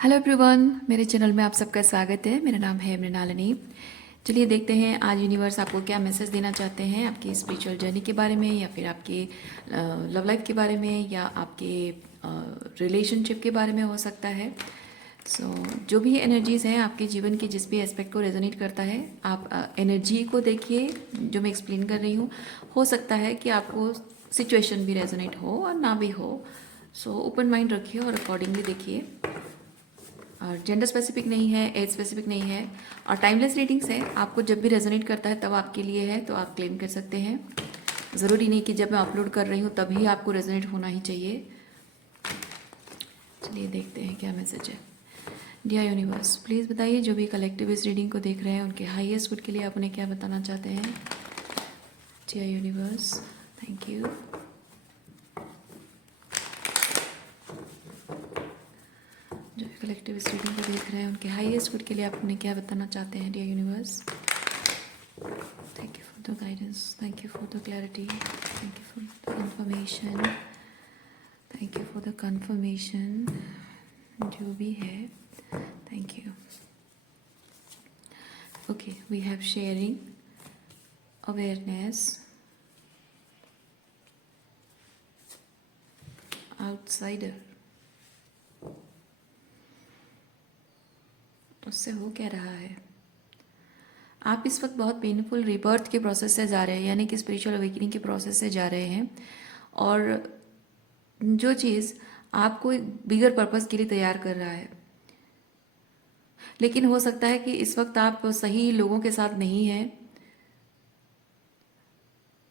Hello everyone, मेरे channel में आप सबका स्वागत है। मेरा नाम है मृणालिनी। चलिए देखते हैं आज यूनिवर्स आपको क्या मैसेज देना चाहते हैं आपकी स्पिरिचुअल जर्नी के बारे में, या फिर आपके लव लाइफ के बारे में, या आपके रिलेशनशिप के बारे में हो सकता है। जो भी एनर्जीज़ हैं आपके जीवन के जिस भी एस्पेक्ट को रेजोनेट करता है, आप एनर्जी को देखिए जो मैं एक्सप्लेन कर रही हूँ। हो सकता है कि आपको सिचुएशन भी रेजोनेट हो और ना भी हो। ओपन माइंड रखिए और अकॉर्डिंगली देखिए। और जेंडर स्पेसिफिक नहीं है, एज स्पेसिफिक नहीं है, और टाइमलेस रीडिंग्स है। आपको जब भी रेजोनेट करता है तब आपके लिए है, तो आप क्लेम कर सकते हैं। ज़रूरी नहीं कि जब मैं अपलोड कर रही हूँ तभी आपको रेजोनेट होना ही चाहिए। चलिए देखते हैं क्या मैसेज है। डियर यूनिवर्स, प्लीज़ बताइए जो भी कलेक्टिव इस रीडिंग को देख रहे हैं उनके हाईएस्ट गुड के लिए आप उन्हें क्या बताना चाहते हैं। Dear universe, thank you. जो भी कलेक्टिव इस रीडिंग को देख रहे हैं उनके हाईएस्ट गुड के लिए आप उन्हें क्या बताना चाहते हैं। Dear universe, thank you for the guidance, thank you for the clarity, thank you for the confirmation, thank you for the confirmation. जो भी है, thank you. Okay, we have sharing, awareness, outsider. उससे हो क्या रहा है? आप इस वक्त बहुत पेनफुल रीबर्थ के प्रोसेस से जा रहे हैं, यानी कि स्पिरिचुअल अवेकनिंग के प्रोसेस से जा रहे हैं। और जो चीज़ आपको एक बिगर पर्पस के लिए तैयार कर रहा है, लेकिन हो सकता है कि इस वक्त आप सही लोगों के साथ नहीं हैं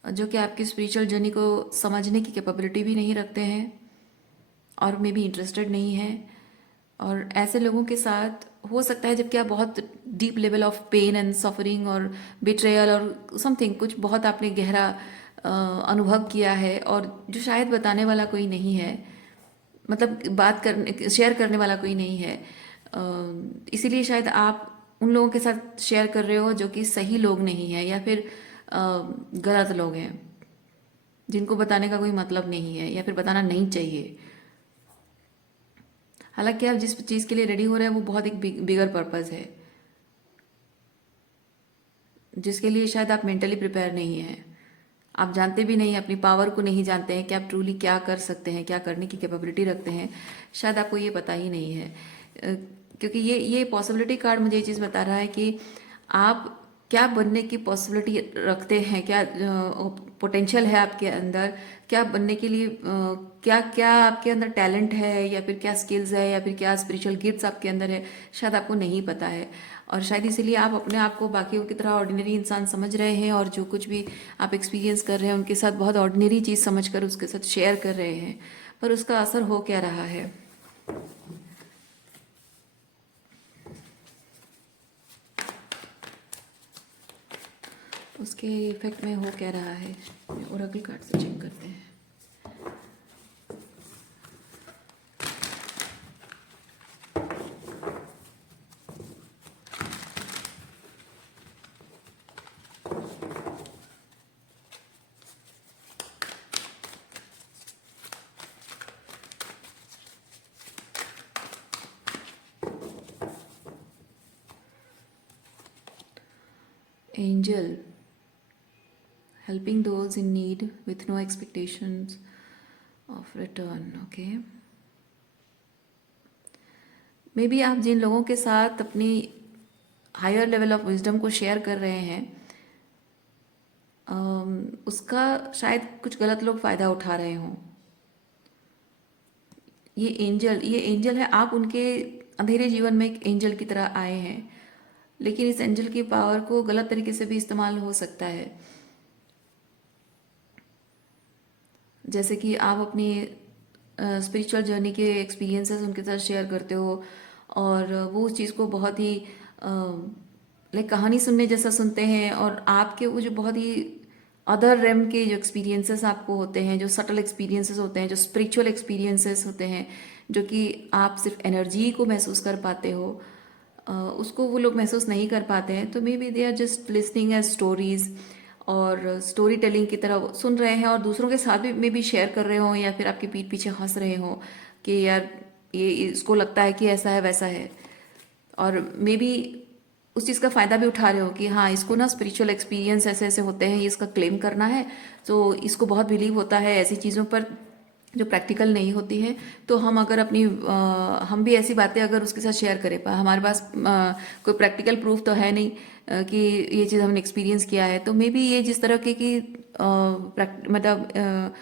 जो कि आपकी स्पिरिचुअल जर्नी को समझने की कैपेबिलिटी भी नहीं रखते हैं और मे बी इंटरेस्टेड नहीं है। और ऐसे लोगों के साथ हो सकता है जबकि आप बहुत deep level of pain and suffering और बिट्रेयल और समथिंग कुछ बहुत आपने गहरा अनुभव किया है, और जो शायद बताने वाला कोई नहीं है, मतलब बात करने शेयर करने वाला कोई नहीं है। इसीलिए शायद आप उन लोगों के साथ शेयर कर रहे हो जो कि सही लोग नहीं है, या फिर गलत लोग हैं जिनको बताने का कोई मतलब नहीं है या फिर बताना नहीं चाहिए। हालांकि आप जिस चीज़ के लिए रेडी हो रहे हैं वो बहुत एक बिगर पर्पस है जिसके लिए शायद आप मेंटली प्रिपेयर नहीं हैं। आप जानते भी नहीं, अपनी पावर को नहीं जानते हैं कि आप ट्रूली क्या कर सकते हैं, क्या करने की कैपेबिलिटी रखते हैं। शायद आपको ये पता ही नहीं है। क्योंकि ये पॉसिबिलिटी कार्ड मुझे ये चीज़ बता रहा है कि आप क्या बनने की पॉसिबिलिटी रखते हैं, क्या पोटेंशियल है आपके अंदर, क्या बनने के लिए क्या क्या आपके अंदर टैलेंट है, या फिर क्या स्किल्स है, या फिर क्या स्पिरिचुअल गिफ्ट्स आपके अंदर है, शायद आपको नहीं पता है। और शायद इसीलिए आप अपने आप को बाकियों की तरह ऑर्डिनरी इंसान समझ रहे हैं, और जो कुछ भी आप एक्सपीरियंस कर रहे हैं उनके साथ बहुत ऑर्डिनरी चीज़ समझकर उसके साथ शेयर कर रहे हैं, पर उसका असर हो क्या रहा है। उसके इफेक्ट में हो क्या रहा है, ओरेकल कार्ड से चेक करते हैं। Angel helping those in need with no expectations of return. Okay, may be आप जिन लोगों के साथ अपनी हायर लेवल ऑफ विजडम को शेयर कर रहे हैं उसका शायद कुछ गलत लोग फ़ायदा उठा रहे हों। ये एंजल है, आप उनके अंधेरे जीवन में एक एंजल की तरह आए हैं, लेकिन इस एंजल की पावर को गलत तरीके से भी इस्तेमाल हो सकता है। जैसे कि आप अपनी स्पिरिचुअल जर्नी के एक्सपीरियंसेस उनके साथ शेयर करते हो, और वो उस चीज़ को बहुत ही लाइक कहानी सुनने जैसा सुनते हैं, और आपके वो जो बहुत ही अदर रेम के जो एक्सपीरियंसेस आपको होते हैं, जो सटल एक्सपीरियंसेस होते हैं, जो स्पिरिचुअल एक्सपीरियंसेस होते हैं, जो कि आप सिर्फ एनर्जी को महसूस कर पाते हो, उसको वो लोग महसूस नहीं कर पाते हैं। तो maybe they are just listening as stories, और स्टोरी टेलिंग की तरह सुन रहे हैं, और दूसरों के साथ भी मे बी शेयर कर रहे हो, या फिर आपके पीठ पीछे हंस रहे हो कि यार ये इसको लगता है कि ऐसा है वैसा है, और मे बी उस चीज़ का फ़ायदा भी उठा रहे हो कि हाँ इसको ना स्पिरिचुअल एक्सपीरियंस ऐसे ऐसे होते हैं, ये इसका क्लेम करना है, तो इसको बहुत बिलीव होता है ऐसी चीज़ों पर जो प्रैक्टिकल नहीं होती है। तो हम अगर अपनी हम भी ऐसी बातें अगर उसके साथ शेयर करें, पर हमारे पास कोई प्रैक्टिकल प्रूफ तो है नहीं कि ये चीज़ हमने एक्सपीरियंस किया है, तो मे बी ये जिस तरह के कि मतलब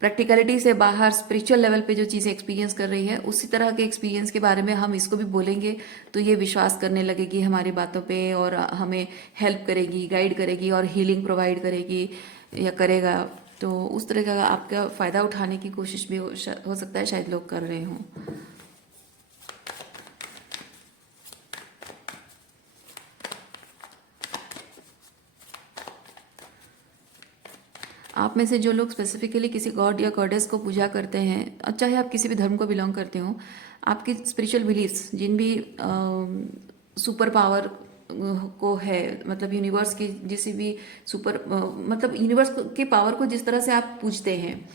प्रैक्टिकलिटी से बाहर स्पिरिचुअल लेवल पे जो चीज़ें एक्सपीरियंस कर रही है, उसी तरह के एक्सपीरियंस के बारे में हम इसको भी बोलेंगे, तो ये विश्वास करने लगेगी हमारी बातों पे और हमें हेल्प करेगी, गाइड करेगी और हीलिंग प्रोवाइड करेगी या करेगा। तो उस तरह का आपका फ़ायदा उठाने की कोशिश भी हो सकता है शायद लोग कर रहे हों। आप में से जो लोग स्पेसिफिकली किसी गॉड या गॉडेस को पूजा करते हैं, और चाहे आप किसी भी धर्म को बिलोंग करते हो, आपकी स्पिरिचुअल बिलीफ्स जिन भी सुपर पावर को है, मतलब यूनिवर्स की जिस भी सुपर मतलब यूनिवर्स के पावर को जिस तरह से आप पूजते हैं,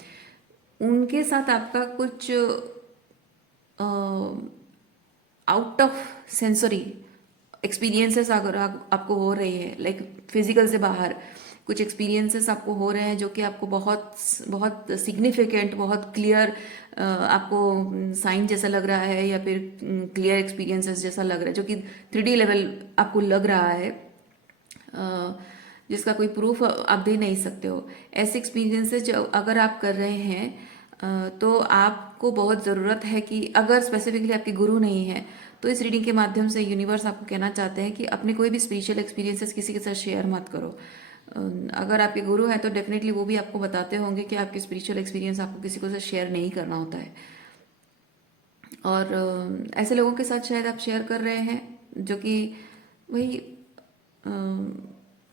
उनके साथ आपका कुछ आउट ऑफ सेंसरी एक्सपीरियंसेस अगर आपको हो रही है, लाइक फिजिकल से बाहर कुछ एक्सपीरियंसेस आपको हो रहे हैं जो कि आपको बहुत बहुत सिग्निफिकेंट, बहुत क्लियर आपको साइन जैसा लग रहा है, या फिर क्लियर एक्सपीरियंसेस जैसा लग रहा है, जो कि 3D लेवल आपको लग रहा है, जिसका कोई प्रूफ आप दे नहीं सकते हो। ऐसे एक्सपीरियंसेस जो अगर आप कर रहे हैं, तो आपको बहुत ज़रूरत है कि अगर स्पेसिफिकली आपके गुरु नहीं है, तो इस रीडिंग के माध्यम से यूनिवर्स आपको कहना चाहते हैं कि अपने कोई भी स्पिरिचुअल एक्सपीरियंसेस किसी के साथ शेयर मत करो। अगर आपके गुरु हैं तो डेफिनेटली वो भी आपको बताते होंगे कि आपके स्पिरिचुअल एक्सपीरियंस आपको किसी को साथ शेयर नहीं करना होता है, और ऐसे लोगों के साथ शायद आप शेयर कर रहे हैं जो कि वही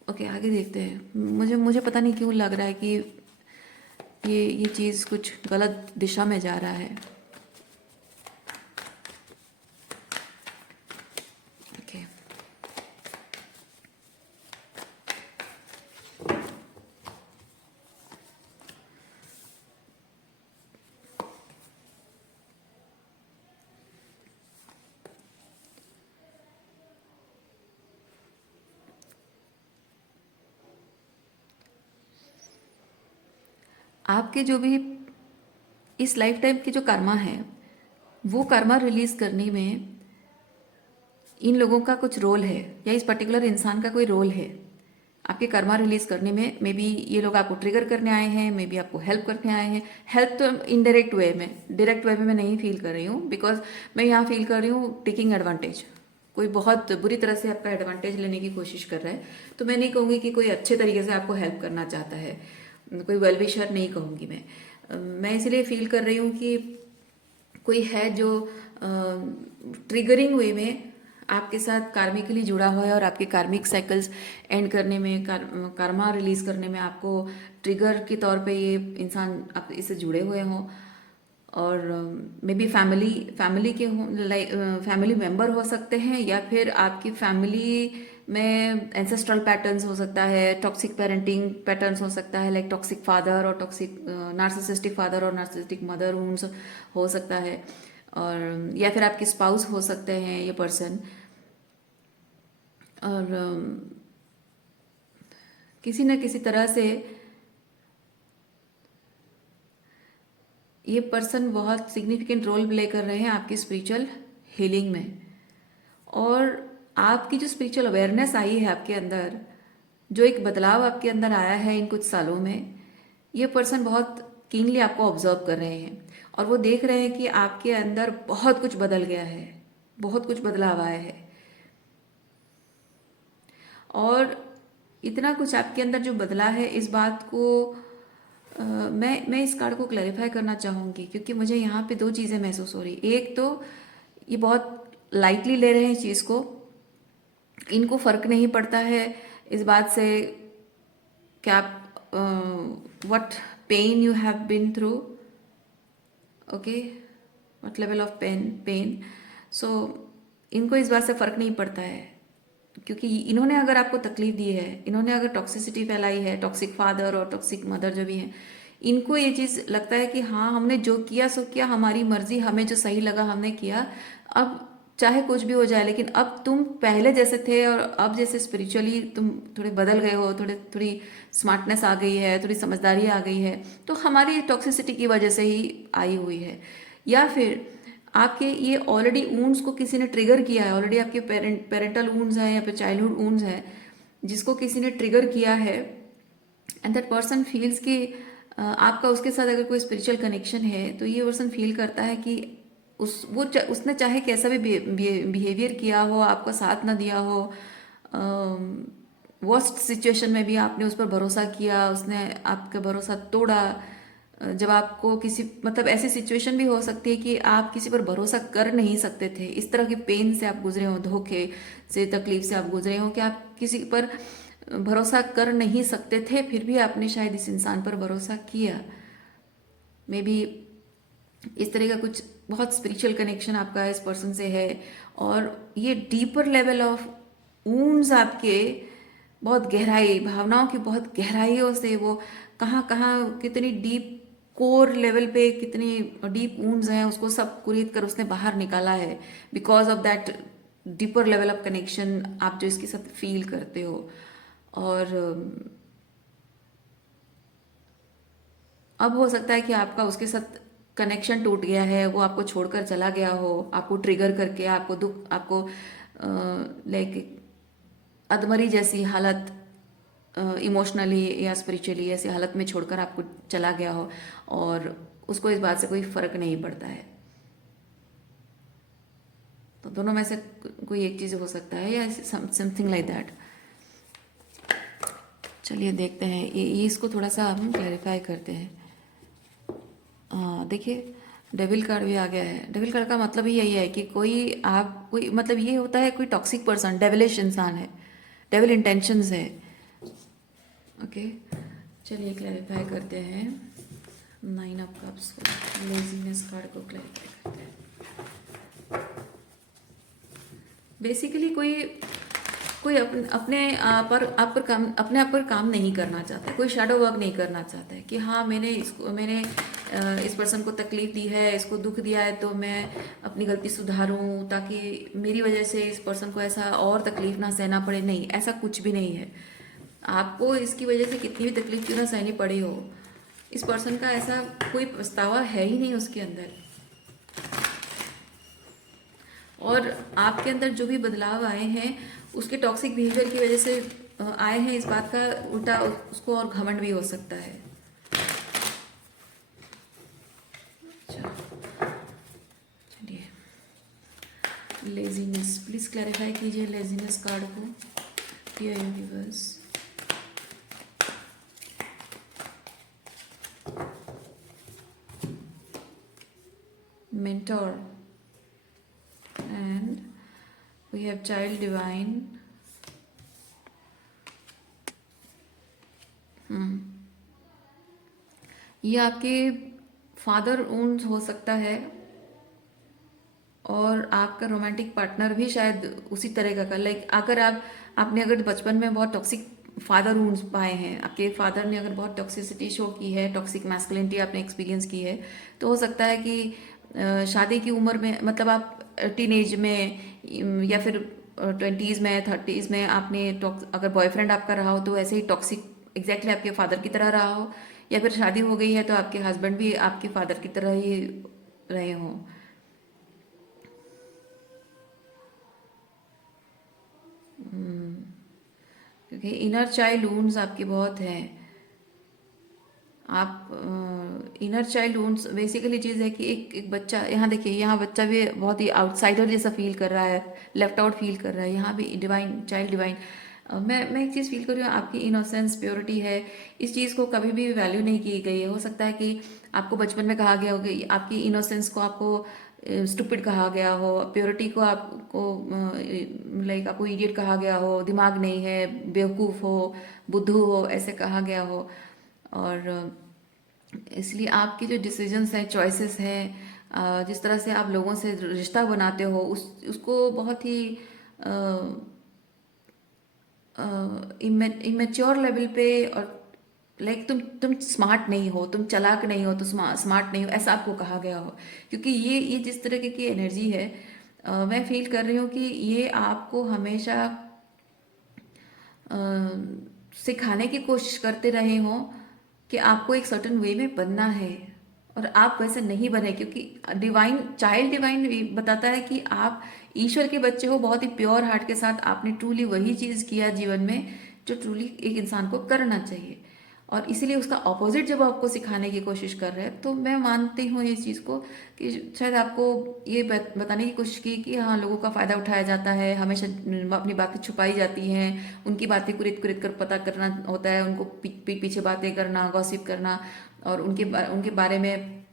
ओके, आगे देखते हैं। मुझे मुझे पता नहीं क्यों लग रहा है कि ये चीज़ कुछ गलत दिशा में जा रहा है। ओके, आपके जो भी इस लाइफ टाइम की जो कर्मा है, वो कर्मा रिलीज करने में इन लोगों का कुछ रोल है, या इस पर्टिकुलर इंसान का कोई रोल है आपके कर्मा रिलीज करने में। मे बी ये लोग आपको ट्रिगर करने आए हैं, मे बी आपको हेल्प करने आए हैं। हेल्प तो इनडायरेक्ट वे में, डायरेक्ट वे में मैं नहीं फील कर रही हूँ, बिकॉज मैं यहाँ फील कर रही हूँ टेकिंग एडवांटेज। कोई बहुत बुरी तरह से आपका एडवांटेज लेने की कोशिश कर रहा है, तो मैं नहीं कहूँगी कि कोई अच्छे तरीके से आपको हेल्प करना चाहता है, कोई वेल विशर नहीं कहूँगी मैं इसलिए फील कर रही हूँ कि कोई है जो ट्रिगरिंग वे में आपके साथ कार्मिकली जुड़ा हुआ है, और आपके कार्मिक साइकिल्स एंड करने में, कर्मा रिलीज करने में आपको ट्रिगर के तौर पे ये इंसान आप इससे जुड़े हुए हों, और मे बी फैमिली के हों, लाइक फैमिली मेंबर हो सकते हैं, या फिर आपकी फैमिली में एंसेस्ट्रल पैटर्न्स हो सकता है, टॉक्सिक पेरेंटिंग पैटर्न्स हो सकता है, लाइक टॉक्सिक फादर और टॉक्सिक नार्सिसिस्टिक फादर और नार्सिसिस्टिक मदर वुंड्स हो सकता है, और या फिर आपके स्पाउस हो सकते हैं ये पर्सन, और किसी न किसी तरह से ये पर्सन बहुत सिग्निफिकेंट रोल प्ले कर रहे हैं आपकी स्पिरिचुअल हीलिंग में। और आपकी जो स्पिरिचुअल अवेयरनेस आई है आपके अंदर, जो एक बदलाव आपके अंदर आया है इन कुछ सालों में, ये पर्सन बहुत कीनली आपको ऑब्जर्व कर रहे हैं, और वो देख रहे हैं कि आपके अंदर बहुत कुछ बदल गया है, बहुत कुछ बदलाव आया है। और इतना कुछ आपके अंदर जो बदला है, इस बात को मैं इस कार्ड को क्लैरिफाई करना चाहूँगी, क्योंकि मुझे यहाँ पे दो चीज़ें महसूस हो रही। एक तो ये बहुत लाइटली ले रहे हैं इस चीज़ को, इनको फर्क नहीं पड़ता है इस बात से कि आप what pain you have been through, okay, what level of pain. So इनको इस बात से फर्क नहीं पड़ता है, क्योंकि इन्होंने अगर आपको तकलीफ दी है, इन्होंने अगर टॉक्सिसिटी फैलाई है, टॉक्सिक फादर और टॉक्सिक मदर जो भी हैं, इनको ये चीज़ लगता है कि हाँ हमने जो किया सो किया, हमारी मर्जी, हमें जो सही लगा हमने किया, अब चाहे कुछ भी हो जाए, लेकिन अब तुम पहले जैसे थे और अब जैसे स्पिरिचुअली तुम थोड़े बदल गए हो, थोड़ी स्मार्टनेस आ गई है, थोड़ी समझदारी आ गई है, तो हमारी टॉक्सिसिटी की वजह से ही आई हुई है। या फिर आपके ये ऑलरेडी वूंड्स को किसी ने ट्रिगर किया है, ऑलरेडी आपके पेरेंटल वूंड्स हैं या फिर चाइल्डहुड वूंड्स हैं जिसको किसी ने ट्रिगर किया है, एंड दैट पर्सन फील्स कि आपका उसके साथ अगर कोई स्पिरिचुअल कनेक्शन है तो ये पर्सन फील करता है कि उसने चाहे कैसा भी बिहेवियर किया हो, आपका साथ ना दिया हो, वर्स्ट सिचुएशन में भी आपने उस पर भरोसा किया, उसने आपका भरोसा तोड़ा। जब आपको किसी मतलब ऐसी सिचुएशन भी हो सकती है कि आप किसी पर भरोसा कर नहीं सकते थे, इस तरह के पेन से आप गुजरे हो, धोखे से, तकलीफ से आप गुजरे हो कि आप किसी पर भरोसा कर नहीं सकते थे, फिर भी आपने शायद इस इंसान पर भरोसा किया। मे बी इस तरह का कुछ बहुत स्पिरिचुअल कनेक्शन आपका इस पर्सन से है, और ये डीपर लेवल ऑफ वूंड्स आपके, बहुत गहराई, भावनाओं की बहुत गहराइयों से वो कहाँ कहाँ कितनी डीप कोर लेवल पे कितनी डीप वूंड्स हैं, उसको सब कुरीद कर उसने बाहर निकाला है, because of that deeper level of connection आप जो इसके साथ फील करते हो। और अब हो सकता है कि आपका उसके साथ कनेक्शन टूट गया है, वो आपको छोड़कर चला गया हो, आपको ट्रिगर करके, आपको दुख, आपको लाइक अधमरी जैसी हालत, इमोशनली या स्पिरिचुअली ऐसी हालत में छोड़कर आपको चला गया हो, और उसको इस बात से कोई फर्क नहीं पड़ता है। तो दोनों में से कोई एक चीज़ हो सकता है, या समथिंग लाइक दैट। चलिए देखते हैं, ये इसको थोड़ा सा हम क्लैरिफाई करते हैं। देखिए डेविल कार्ड भी आ गया है। डेविल कार्ड का मतलब ही यही है कि कोई मतलब ये होता है कोई टॉक्सिक पर्सन, डेविलिश इंसान है, डेविल इंटेंशंस है। ओके, चलिए क्लैरिफाई करते हैं 9 ऑफ कप्स को, लेजीनेस कार्ड को क्लैरिफाई करते हैं। बेसिकली कोई कोई अपने आप पर काम नहीं करना चाहता है, कोई शैडो वर्क नहीं करना चाहता है कि हाँ मैंने इस पर्सन को तकलीफ दी है, इसको दुख दिया है, तो मैं अपनी गलती सुधारूं ताकि मेरी वजह से इस पर्सन को ऐसा और तकलीफ ना सहना पड़े। नहीं, ऐसा कुछ भी नहीं है। आपको इसकी वजह से कितनी भी तकलीफ क्यों ना सहनी पड़ी हो, इस पर्सन का ऐसा कोई पछतावा है ही नहीं उसके अंदर। और आपके अंदर जो भी बदलाव आए हैं उसके टॉक्सिक बिहेवियर की वजह से आए हैं, इस बात का उल्टा उसको और घमंड भी हो सकता है। चलिए, लेजीनेस, प्लीज क्लैरिफाई कीजिए लेजीनेस कार्ड को, dear universe. Mentor, and we have child divine. ये आपके फादर ओन्स हो सकता है, और आपका रोमांटिक पार्टनर भी शायद उसी तरह का लाइक आपने अगर बचपन में बहुत टॉक्सिक फादर वुंड्स पाए हैं, आपके फादर ने अगर बहुत टॉक्सिसिटी शो की है, टॉक्सिक मैस्कुलिनिटी आपने एक्सपीरियंस की है, तो हो सकता है कि शादी की उम्र में, मतलब आप टीनेज में या फिर 20s में 30s में आपने अगर बॉयफ्रेंड आपका रहा हो तो ऐसे ही टॉक्सिक एग्जैक्टली आपके फादर की तरह रहा हो, या फिर शादी हो गई है तो आपके हस्बैंड भी आपके फादर की तरह ही रहे हों। क्योंकि इनर चाइल्ड वुंड्स आपके बहुत हैं। आप इनर चाइल्ड वुंड्स बेसिकली चीज़ है कि एक बच्चा, यहाँ देखिए, यहाँ बच्चा भी बहुत ही आउटसाइडर जैसा फील कर रहा है, लेफ्ट आउट फील कर रहा है। यहाँ भी डिवाइन चाइल्ड, डिवाइन, मैं एक चीज़ फील कर रही हूँ, आपकी इनोसेंस, प्योरिटी है, इस चीज़ को कभी भी वैल्यू नहीं की गई है। हो सकता है कि आपको बचपन में कहा गया होगा, आपकी इनोसेंस को आपको स्टूपिड कहा गया हो, प्योरिटी को आपको लाइक आपको इडियट कहा गया हो, दिमाग नहीं है, बेवकूफ़ हो, बुद्धू हो, ऐसे कहा गया हो। और इसलिए आपके जो डिसीजंस हैं, चॉइसेस हैं, जिस तरह से आप लोगों से रिश्ता बनाते हो, उसको बहुत ही इमेच्योर लेवल पे और लाइक तुम स्मार्ट नहीं हो, तुम चालाक नहीं हो, तो स्मार्ट नहीं हो, ऐसा आपको कहा गया हो। क्योंकि ये जिस तरह की एनर्जी है, मैं फील कर रही हूँ कि ये आपको हमेशा अ, सिखाने की कोशिश करते रहे हों कि आपको एक सर्टन वे में बनना है, और आप वैसे नहीं बने। क्योंकि चाइल्ड डिवाइन बताता है कि आप ईश्वर के बच्चे हो, बहुत ही प्योर हार्ट के साथ आपने ट्रूली वही चीज़ किया जीवन में जो ट्रूली एक इंसान को करना चाहिए। और इसीलिए उसका ऑपोजिट जब आपको सिखाने की कोशिश कर रहे हैं, तो मैं मानती हूँ इस चीज़ को कि शायद आपको ये बताने की कोशिश की कि हाँ, लोगों का फ़ायदा उठाया जाता है, हमेशा अपनी बातें छुपाई जाती हैं, उनकी बातें कुरिद कुरिद कर पता करना होता है, उनको पीठ पीछे बातें करना, गॉसिप करना, और उनके बारे में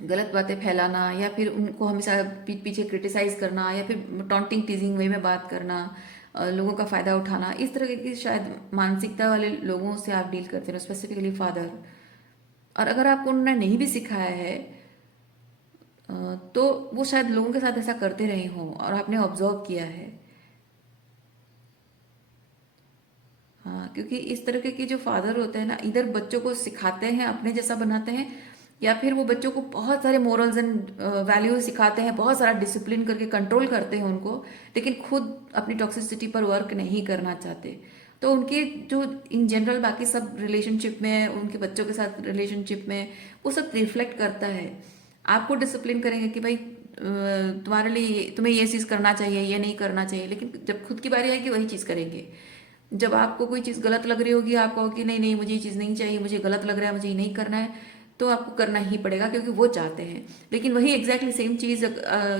गलत बातें फैलाना, या फिर उनको हमेशा पीठ पीछे क्रिटिसाइज करना, या फिर टॉन्टिंग टीजिंग वे में बात करना, लोगों का फ़ायदा उठाना। इस तरह की शायद मानसिकता वाले लोगों से आप डील करते हो, स्पेसिफिकली फादर। और अगर आपको उन्होंने नहीं भी सिखाया है, तो वो शायद लोगों के साथ ऐसा करते रहे हों और आपने ऑब्जर्व किया है। हाँ, क्योंकि इस तरह के जो फादर होते हैं ना, इधर बच्चों को सिखाते हैं, अपने जैसा बनाते हैं, या फिर वो बच्चों को बहुत सारे मोरल्स एंड वैल्यूज सिखाते हैं, बहुत सारा डिसिप्लिन करके कंट्रोल करते हैं उनको, लेकिन खुद अपनी टॉक्सिसिटी पर वर्क नहीं करना चाहते। तो उनके जो इन जनरल बाकी सब रिलेशनशिप में, उनके बच्चों के साथ रिलेशनशिप में, वो सब रिफ्लेक्ट करता है। आपको डिसिप्लिन करेंगे कि भाई तुम्हारे लिए तुम्हें ये चीज़ करना चाहिए, ये नहीं करना चाहिए, लेकिन जब खुद की बारी आएगी वही चीज़ करेंगे। जब आपको कोई चीज़ गलत लग रही होगी, आप कहो कि नहीं नहीं, मुझे ये चीज़ नहीं चाहिए, मुझे गलत लग रहा है, मुझे ये नहीं करना है, तो आपको करना ही पड़ेगा क्योंकि वो चाहते हैं। लेकिन वही एग्जैक्टली सेम चीज़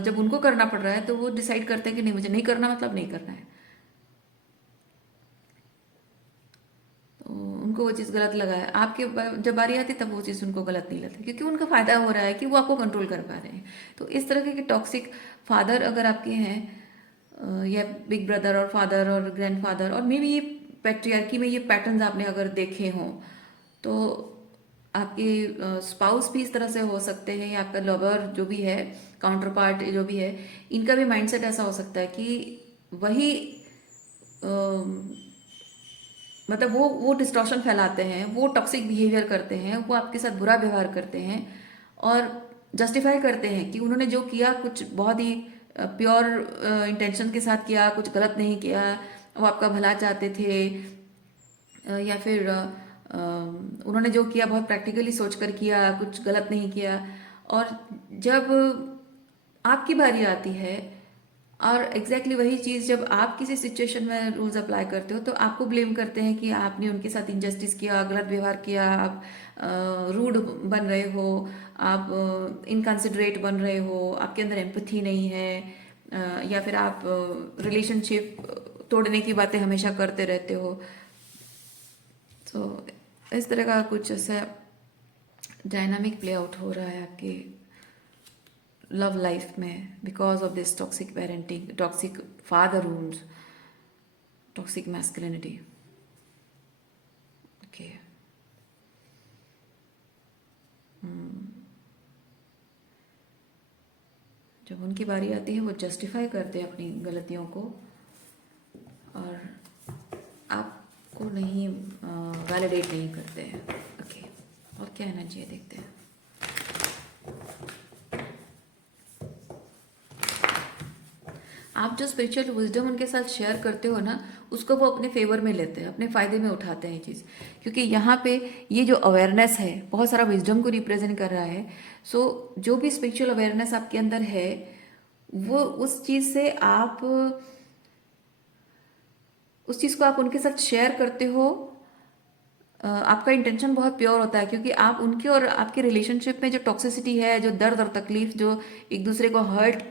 जब उनको करना पड़ रहा है, तो वो डिसाइड करते हैं कि नहीं, मुझे नहीं करना, मतलब नहीं करना है। तो उनको वो चीज़ गलत लगा है, जब बारी आती तब वो चीज़ उनको गलत नहीं लगती, क्योंकि उनका फ़ायदा हो रहा है कि वो आपको कंट्रोल कर पा रहे हैं। तो इस तरह के टॉक्सिक फादर अगर आपके हैं, या बिग ब्रदर और फादर और ग्रैंडफादर, और मे बी ये पैट्रियार्की में ये पैटर्न्स आपने अगर देखे हों, तो आपके स्पाउस भी इस तरह से हो सकते हैं, या आपका लवर जो भी है, काउंटर पार्ट जो भी है, इनका भी माइंडसेट ऐसा हो सकता है कि वही मतलब वो डिस्टॉर्शन फैलाते हैं, वो टॉक्सिक बिहेवियर करते हैं, वो आपके साथ बुरा व्यवहार करते हैं, और जस्टिफाई करते हैं कि उन्होंने जो किया कुछ बहुत ही प्योर इंटेंशन के साथ किया, कुछ गलत नहीं किया, वो आपका भला चाहते थे, या फिर उन्होंने जो किया बहुत प्रैक्टिकली सोचकर किया, कुछ गलत नहीं किया। और जब आपकी बारी आती है, और एग्जैक्टली वही चीज़ जब आप किसी सिचुएशन में रूल्स अप्लाई करते हो, तो आपको ब्लेम करते हैं कि आपने उनके साथ इनजस्टिस किया, गलत व्यवहार किया, आप रूड बन रहे हो, आप इनकंसिडरेट बन रहे हो, आपके अंदर एम्पथी नहीं है, या फिर आप रिलेशनशिप तोड़ने की बातें हमेशा करते रहते हो। तो इस तरह का कुछ ऐसा डायनामिक प्ले आउट हो रहा है आपके लव लाइफ में, because of this toxic parenting, toxic father wounds, toxic masculinity. Okay, जब उनकी बारी आती है वो जस्टिफाई करते हैं अपनी गलतियों को, और आपको नहीं वैलिडेट नहीं करते हैं। ओके, और क्या एनर्जी है देखते हैं। आप जो स्पिरिचुअल विजडम उनके साथ शेयर करते हो ना, उसको वो अपने फेवर में लेते हैं, अपने फ़ायदे में उठाते हैं ये चीज़। क्योंकि यहाँ पे ये जो अवेयरनेस है बहुत सारा विजडम को रिप्रेजेंट कर रहा है। सो जो भी स्पिरिचुअल अवेयरनेस आपके अंदर है, वो उस चीज़ को आप उनके साथ शेयर करते हो। आपका इंटेंशन बहुत प्योर होता है, क्योंकि आप उनके और आपके रिलेशनशिप में जो टॉक्सिसिटी है, जो दर्द और तकलीफ, जो एक दूसरे को हर्ट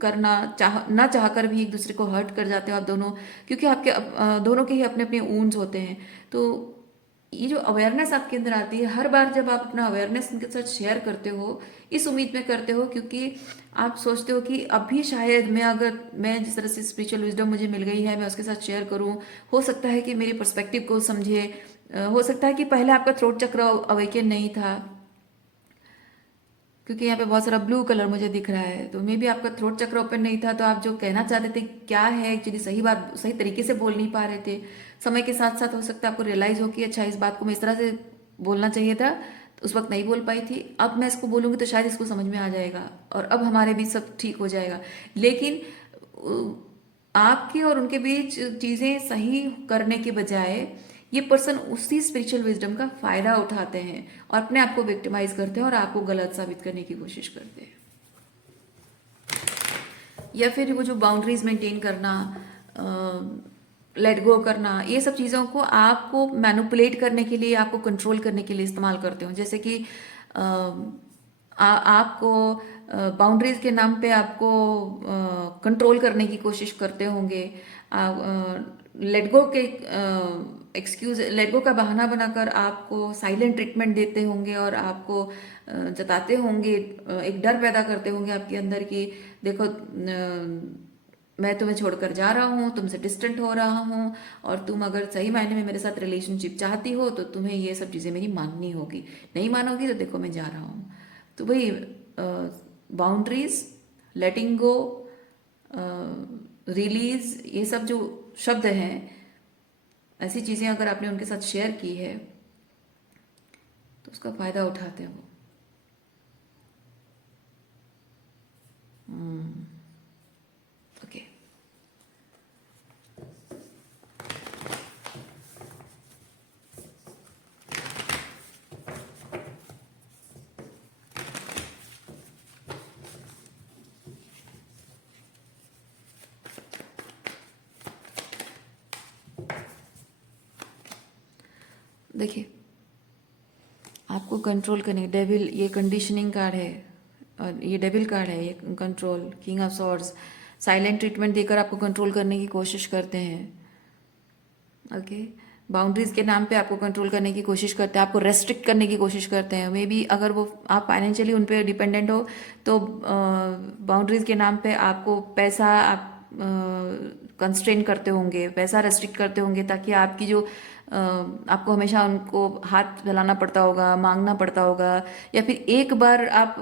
करना ना चाहकर भी एक दूसरे को हर्ट कर जाते हो आप दोनों, क्योंकि आपके दोनों के ही अपने अपने ऊंड्स होते हैं। तो ये जो अवेयरनेस आपके अंदर आती है, हर बार जब आप अपना अवेयरनेस उनके साथ शेयर करते हो, इस उम्मीद में करते हो, क्योंकि आप सोचते हो कि अभी शायद मैं जिस तरह से स्पिरिचुअल विजडम मुझे मिल गई है, मैं उसके साथ शेयर करूं, हो सकता है कि मेरे पर्सपेक्टिव को समझे, हो सकता है कि पहले आपका थ्रोट चक्र अवेकन नहीं था, क्योंकि यहाँ पे बहुत सारा ब्लू कलर मुझे दिख रहा है, तो मे बी आपका थ्रोट चक्र ओपन नहीं था, तो आप जो कहना चाहते थे क्या है एक्चुअली, सही बात सही तरीके से बोल नहीं पा रहे थे। समय के साथ साथ हो सकता है आपको रियलाइज हो कि अच्छा, इस बात को मैं इस तरह से बोलना चाहिए था तो उस वक्त नहीं बोल पाई थी, अब मैं इसको बोलूँगी तो शायद इसको समझ में आ जाएगा और अब हमारे बीच सब ठीक हो जाएगा। लेकिन आपके और उनके बीच चीज़ें सही करने के बजाय ये पर्सन उसी स्पिरिचुअल विजडम का फायदा उठाते हैं और अपने आप को विक्टिमाइज करते हैं और आपको गलत साबित करने की कोशिश करते हैं। या फिर वो जो बाउंड्रीज मेंटेन करना, लेट गो करना, ये सब चीज़ों को आपको मैनिपुलेट करने के लिए, आपको कंट्रोल करने के लिए इस्तेमाल करते हो। जैसे कि आपको बाउंड्रीज के नाम पे आपको कंट्रोल करने की कोशिश करते होंगे। लेट गो के एक्सक्यूज, लेट गो का बहाना बनाकर आपको साइलेंट ट्रीटमेंट देते होंगे और आपको जताते होंगे, एक डर पैदा करते होंगे आपके अंदर कि देखो मैं तुम्हें छोड़कर जा रहा हूँ, तुमसे डिस्टेंट हो रहा हूँ और तुम अगर सही मायने में मेरे साथ रिलेशनशिप चाहती हो तो तुम्हें ये सब चीज़ें मेरी माननी होगी, नहीं मानोगी तो देखो मैं जा रहा हूँ। तो भाई बाउंड्रीज, लेटिंग गो, रिलीज, ये सब जो शब्द हैं, ऐसी चीज़ें अगर आपने उनके साथ शेयर की है तो उसका फ़ायदा उठाते हैं वो। ओके, देखिए आपको कंट्रोल करने, डेविल, ये कंडीशनिंग कार्ड है और ये डेविल कार्ड है, ये control, king of swords, silent treatment देकर आपको कंट्रोल करने की कोशिश करते हैं। ओके, बाउंड्रीज के नाम पे आपको कंट्रोल करने की कोशिश करते हैं, आपको रेस्ट्रिक्ट करने की कोशिश करते हैं। मे बी अगर वो आप फाइनेंशियली उन पे डिपेंडेंट हो तो बाउंड्रीज के नाम पे आपको पैसा, आप कंस्ट्रेन करते होंगे, पैसा रेस्ट्रिक्ट करते होंगे ताकि आपकी जो आपको हमेशा उनको हाथ फैलाना पड़ता होगा, मांगना पड़ता होगा, या फिर एक बार आप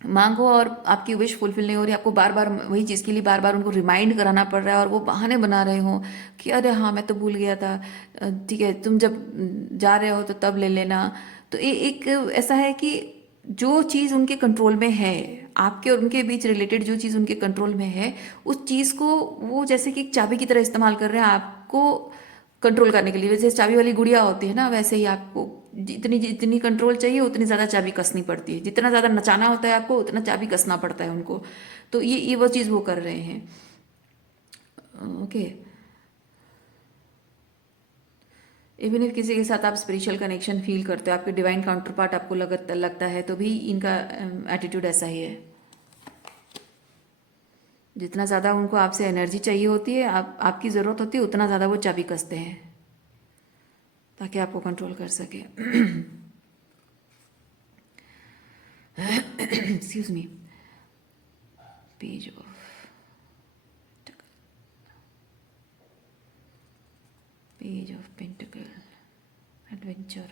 मांगो और आपकी विश फुलफिल नहीं हो रही, आपको बार बार वही चीज़ के लिए बार बार उनको रिमाइंड कराना पड़ रहा है और वो बहाने बना रहे हो कि अरे हाँ मैं तो भूल गया था, ठीक है तुम जब जा रहे हो तो तब ले लेना। तो ये एक ऐसा है कि जो चीज़ उनके कंट्रोल में है, आपके और उनके बीच रिलेटेड जो चीज़ उनके कंट्रोल में है, उस चीज़ को वो जैसे कि एक चाबी की तरह इस्तेमाल कर रहे हैं आपको कंट्रोल करने के लिए। वैसे चाबी वाली गुड़िया होती है ना, वैसे ही आपको जितनी जितनी कंट्रोल चाहिए उतनी ज़्यादा चाबी कसनी पड़ती है, जितना ज़्यादा नचाना होता है आपको उतना चाबी कसना पड़ता है उनको। तो ये वो चीज़ वो कर रहे हैं। ओके, इवन इफ किसी के साथ आप स्पिरिचुअल कनेक्शन फील करते हो, आपके डिवाइन काउंटर पार्ट आपको लगता है, तो भी इनका एटीट्यूड ऐसा ही है। जितना ज़्यादा उनको आपसे एनर्जी चाहिए होती है, आपकी ज़रूरत होती है, उतना ज़्यादा वो चाबी कसते हैं ताकि आपको कंट्रोल कर सके। Excuse me, page of pentacle, adventure.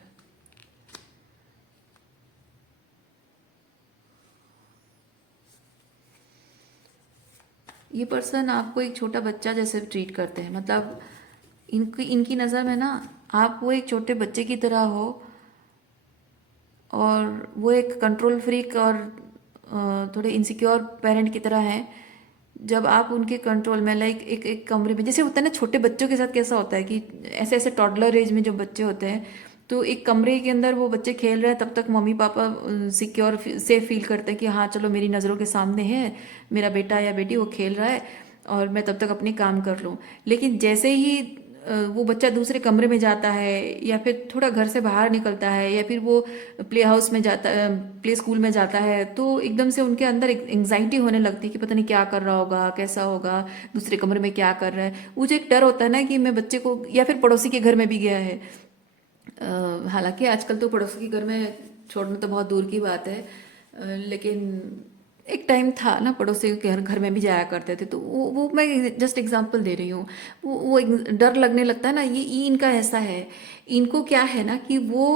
ये पर्सन आपको एक छोटा बच्चा जैसे ट्रीट करते हैं, मतलब इनकी नज़र में ना आप वो एक छोटे बच्चे की तरह हो और वो एक कंट्रोल फ्रीक और थोड़े इनसिक्योर पेरेंट की तरह हैं। जब आप उनके कंट्रोल में, लाइक एक कमरे में, जैसे होता है ना छोटे बच्चों के साथ कैसा होता है कि ऐसे ऐसे टॉडलर एज में जो बच्चे होते हैं, तो एक कमरे के अंदर वो बच्चे खेल रहे हैं, तब तक mummy papa secure safe feel करते हैं कि हाँ चलो मेरी नज़रों के सामने है मेरा बेटा या बेटी, वो खेल रहा है और मैं तब तक अपनी काम कर लूँ। लेकिन जैसे ही वो बच्चा दूसरे कमरे में जाता है या फिर थोड़ा घर से बाहर निकलता है या फिर वो प्ले हाउस में जाता, प्ले स्कूल में जाता है, तो एकदम से उनके अंदर एंग्जाइटी होने लगती है कि पता नहीं क्या कर रहा होगा, कैसा होगा, दूसरे कमरे में क्या कर रहा है। वो जो एक डर होता है ना कि मैं बच्चे को, या फिर पड़ोसी के घर में भी गया है, हालांकि आजकल तो पड़ोसी के घर में छोड़ना तो बहुत दूर की बात है, लेकिन एक टाइम था ना पड़ोसी के घर में भी जाया करते थे, तो वो मैं जस्ट एग्जांपल दे रही हूँ। वो एक डर लगने लगता है ना, ये इनका ऐसा है। इनको क्या है ना कि वो,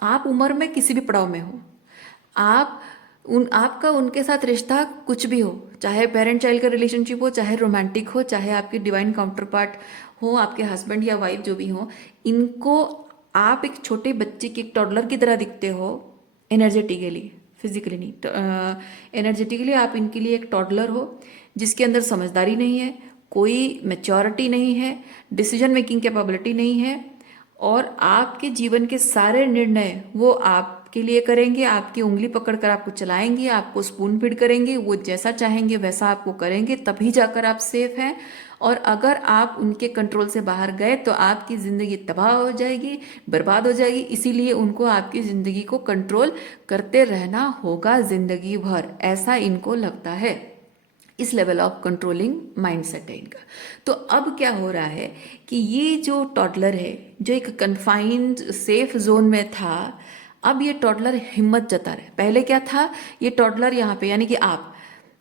आप उम्र में किसी भी पड़ाव में हो, आप आपका उनके साथ रिश्ता कुछ भी हो, चाहे पेरेंट चाइल्ड का रिलेशनशिप हो, चाहे रोमांटिक हो, चाहे आपके डिवाइन काउंटर पार्ट हो, आपके हस्बैंड या वाइफ जो भी हो, इनको आप एक छोटे बच्चे के, एक टॉडलर की तरह दिखते हो एनर्जेटिकली, फिजिकली नहीं, तो एनर्जेटिकली आप इनके लिए एक टॉडलर हो जिसके अंदर समझदारी नहीं है, कोई मैच्योरिटी नहीं है, डिसीजन मेकिंग कैपेबिलिटी नहीं है, और आपके जीवन के सारे निर्णय वो आपके लिए करेंगे, आपकी उंगली पकड़कर आपको चलाएंगे, आपको स्पून फीड करेंगे, वो जैसा चाहेंगे वैसा आपको करेंगे, तभी जाकर आप सेफ हैं। और अगर आप उनके कंट्रोल से बाहर गए तो आपकी ज़िंदगी तबाह हो जाएगी, बर्बाद हो जाएगी। इसीलिए उनको आपकी ज़िंदगी को कंट्रोल करते रहना होगा ज़िंदगी भर, ऐसा इनको लगता है। इस लेवल ऑफ कंट्रोलिंग माइंडसेट है इनका। तो अब क्या हो रहा है कि ये जो टॉडलर है, जो एक कन्फाइंड सेफ जोन में था, अब ये टॉडलर हिम्मत जता रहा है। पहले क्या था, ये टॉडलर यहाँ पे, यानी कि आप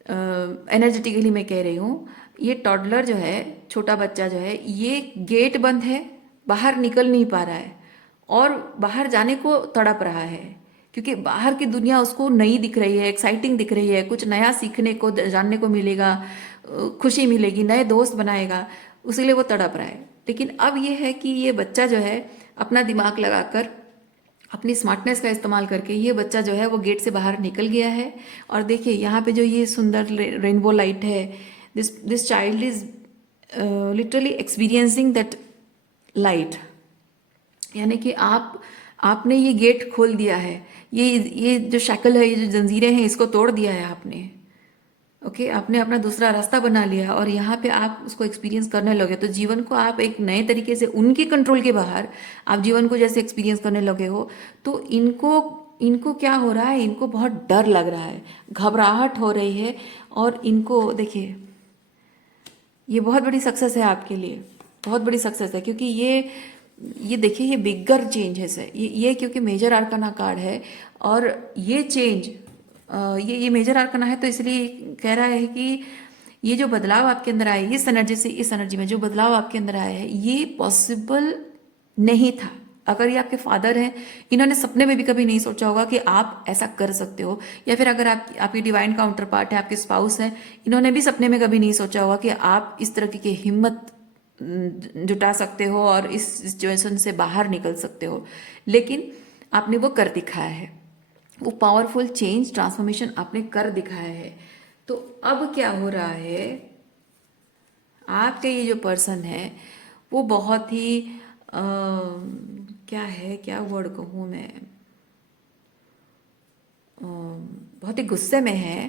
एनर्जेटिकली मैं कह रही हूँ, ये टॉडलर जो है, छोटा बच्चा जो है, ये गेट बंद है, बाहर निकल नहीं पा रहा है और बाहर जाने को तड़प रहा है, क्योंकि बाहर की दुनिया उसको नई दिख रही है, एक्साइटिंग दिख रही है, कुछ नया सीखने को, जानने को मिलेगा, खुशी मिलेगी, नए दोस्त बनाएगा, उसीलिए वो तड़प रहा है। लेकिन अब ये है कि ये बच्चा जो है अपना दिमाग लगाकर, अपनी स्मार्टनेस का इस्तेमाल करके, ये बच्चा जो है वो गेट से बाहर निकल गया है। और देखिए यहाँ पे जो ये सुंदर रेनबो लाइट है, this child is literally experiencing that light, यानी कि आपने ये गेट खोल दिया है, ये जो शक्ल है, ये जो जंजीरें हैं, इसको तोड़ दिया है आपने। ओके, आपने अपना दूसरा रास्ता बना लिया और यहाँ पे आप उसको एक्सपीरियंस करने लगे। तो जीवन को आप एक नए तरीके से, उनके कंट्रोल के बाहर आप जीवन को जैसे एक्सपीरियंस करने लगे हो, तो इनको इनको क्या हो रहा है, इनको बहुत डर लग रहा है, घबराहट हो रही है। और इनको देखिए, ये बहुत बड़ी सक्सेस है आपके लिए, बहुत बड़ी सक्सेस है, क्योंकि ये देखिए, ये बिगर चेंज है सर, ये क्योंकि मेजर आर्काना कार्ड है, और ये चेंज, ये मेजर आर्काना है, तो इसलिए कह रहा है कि ये जो बदलाव आपके अंदर आए, इस एनर्जी से इस एनर्जी में जो बदलाव आपके अंदर आया है, ये पॉसिबल नहीं था। अगर ये आपके फादर हैं, इन्होंने सपने में भी कभी नहीं सोचा होगा कि आप ऐसा कर सकते हो, या फिर अगर आपकी डिवाइन काउंटर पार्ट है, आपके स्पाउस हैं, इन्होंने भी सपने में कभी नहीं सोचा होगा कि आप इस तरह की हिम्मत जुटा सकते हो और इस सिचुएशन से बाहर निकल सकते हो। लेकिन आपने वो कर दिखाया है, वो पावरफुल चेंज, ट्रांसफॉर्मेशन आपने कर दिखाया है। तो अब क्या हो रहा है, आपके ये जो पर्सन है वो बहुत ही क्या है, क्या वर्ड कहूँ मैं, बहुत ही गुस्से में है।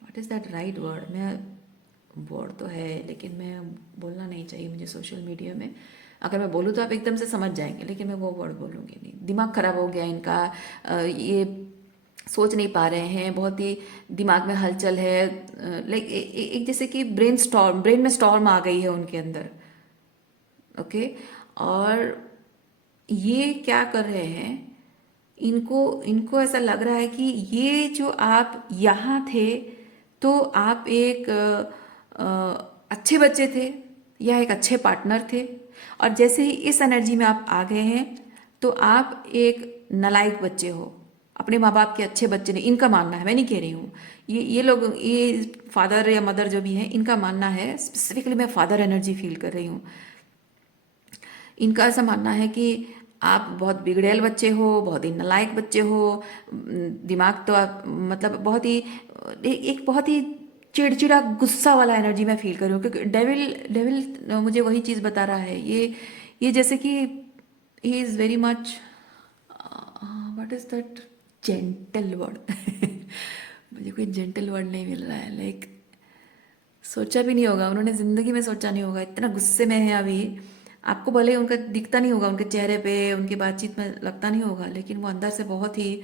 What is that right word, मैं, वर्ड तो है लेकिन मैं बोलना नहीं चाहिए मुझे सोशल मीडिया में, अगर मैं बोलूँ तो आप एकदम से समझ जाएंगे, लेकिन मैं वो वर्ड बोलूँगी नहीं। दिमाग खराब हो गया इनका, ये सोच नहीं पा रहे हैं, बहुत ही दिमाग में हलचल है, लाइक एक जैसे कि ब्रेन में स्टॉर्म आ गई है उनके अंदर। ओके, और ये क्या कर रहे हैं, इनको इनको ऐसा लग रहा है कि ये जो आप यहाँ थे, तो आप एक अच्छे बच्चे थे या एक अच्छे पार्टनर थे, और जैसे ही इस एनर्जी में आप आ गए हैं तो आप एक नालायक बच्चे हो, अपने माँ बाप के अच्छे बच्चे नहीं, इनका मानना है, मैं नहीं कह रही हूँ, ये लोग, ये फादर या मदर जो भी हैं, इनका मानना है, स्पेसिफिकली मैं फादर एनर्जी फील कर रही हूँ। इनका ऐसा मानना है कि आप बहुत बिगड़ैल बच्चे हो, बहुत ही नालायक बच्चे हो, दिमाग तो आप, मतलब बहुत ही एक बहुत ही चिड़चिड़ा गुस्सा वाला एनर्जी मैं फील कर रही हूँ, क्योंकि डेविल डेविल मुझे वही चीज़ बता रहा है। ये जैसे कि he is very much, what is that gentle word मुझे कोई जेंटल वर्ड नहीं मिल रहा है, लाइक सोचा भी नहीं होगा उन्होंने, ज़िंदगी में सोचा नहीं होगा, इतना गुस्से में है अभी। आपको भले उनका दिखता नहीं होगा, उनके चेहरे पे, उनकी बातचीत में लगता नहीं होगा, लेकिन वो अंदर से बहुत ही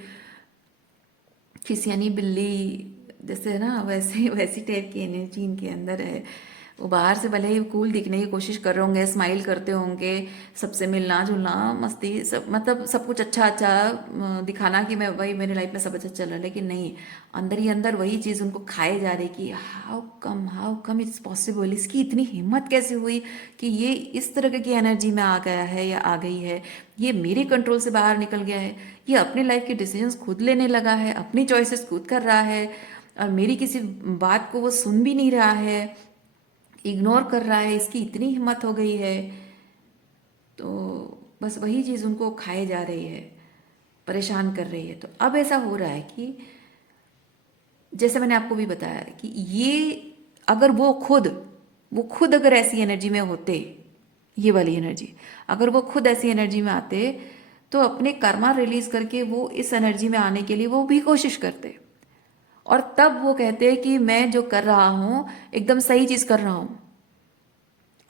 खिसियानी बिल्ली जैसे है ना, वैसे वैसी टाइप की एनर्जी इनके अंदर है। वो बाहर से भले ही कूल दिखने की कोशिश कर रहे होंगे, स्माइल करते होंगे, सबसे मिलना जुलना, मस्ती, सब, मतलब सब कुछ अच्छा अच्छा दिखाना कि मैं वही, मेरी लाइफ में सब अच्छा चल रहा है, लेकिन नहीं, अंदर ही अंदर वही चीज़ उनको खाए जा रही कि हाउ कम इट्स पॉसिबल, इसकी इतनी हिम्मत कैसे हुई कि ये इस तरह की एनर्जी में आ गया है या आ गई है, ये मेरे कंट्रोल से बाहर निकल गया है, ये अपने लाइफ के डिसीजंस खुद लेने लगा है, अपनी चॉइसेस खुद कर रहा है, और मेरी किसी बात को वो सुन भी नहीं रहा है। इग्नोर कर रहा है, इसकी इतनी हिम्मत हो गई है, तो बस वही चीज़ उनको खाए जा रही है, परेशान कर रही है। तो अब ऐसा हो रहा है कि जैसे मैंने आपको भी बताया कि ये अगर वो खुद अगर ऐसी एनर्जी में होते, ये वाली एनर्जी, अगर वो खुद ऐसी एनर्जी में आते तो अपने कर्मा रिलीज करके वो इस एनर्जी में आने के लिए वो भी कोशिश करते, और तब वो कहते कि मैं जो कर रहा हूँ एकदम सही चीज़ कर रहा हूँ।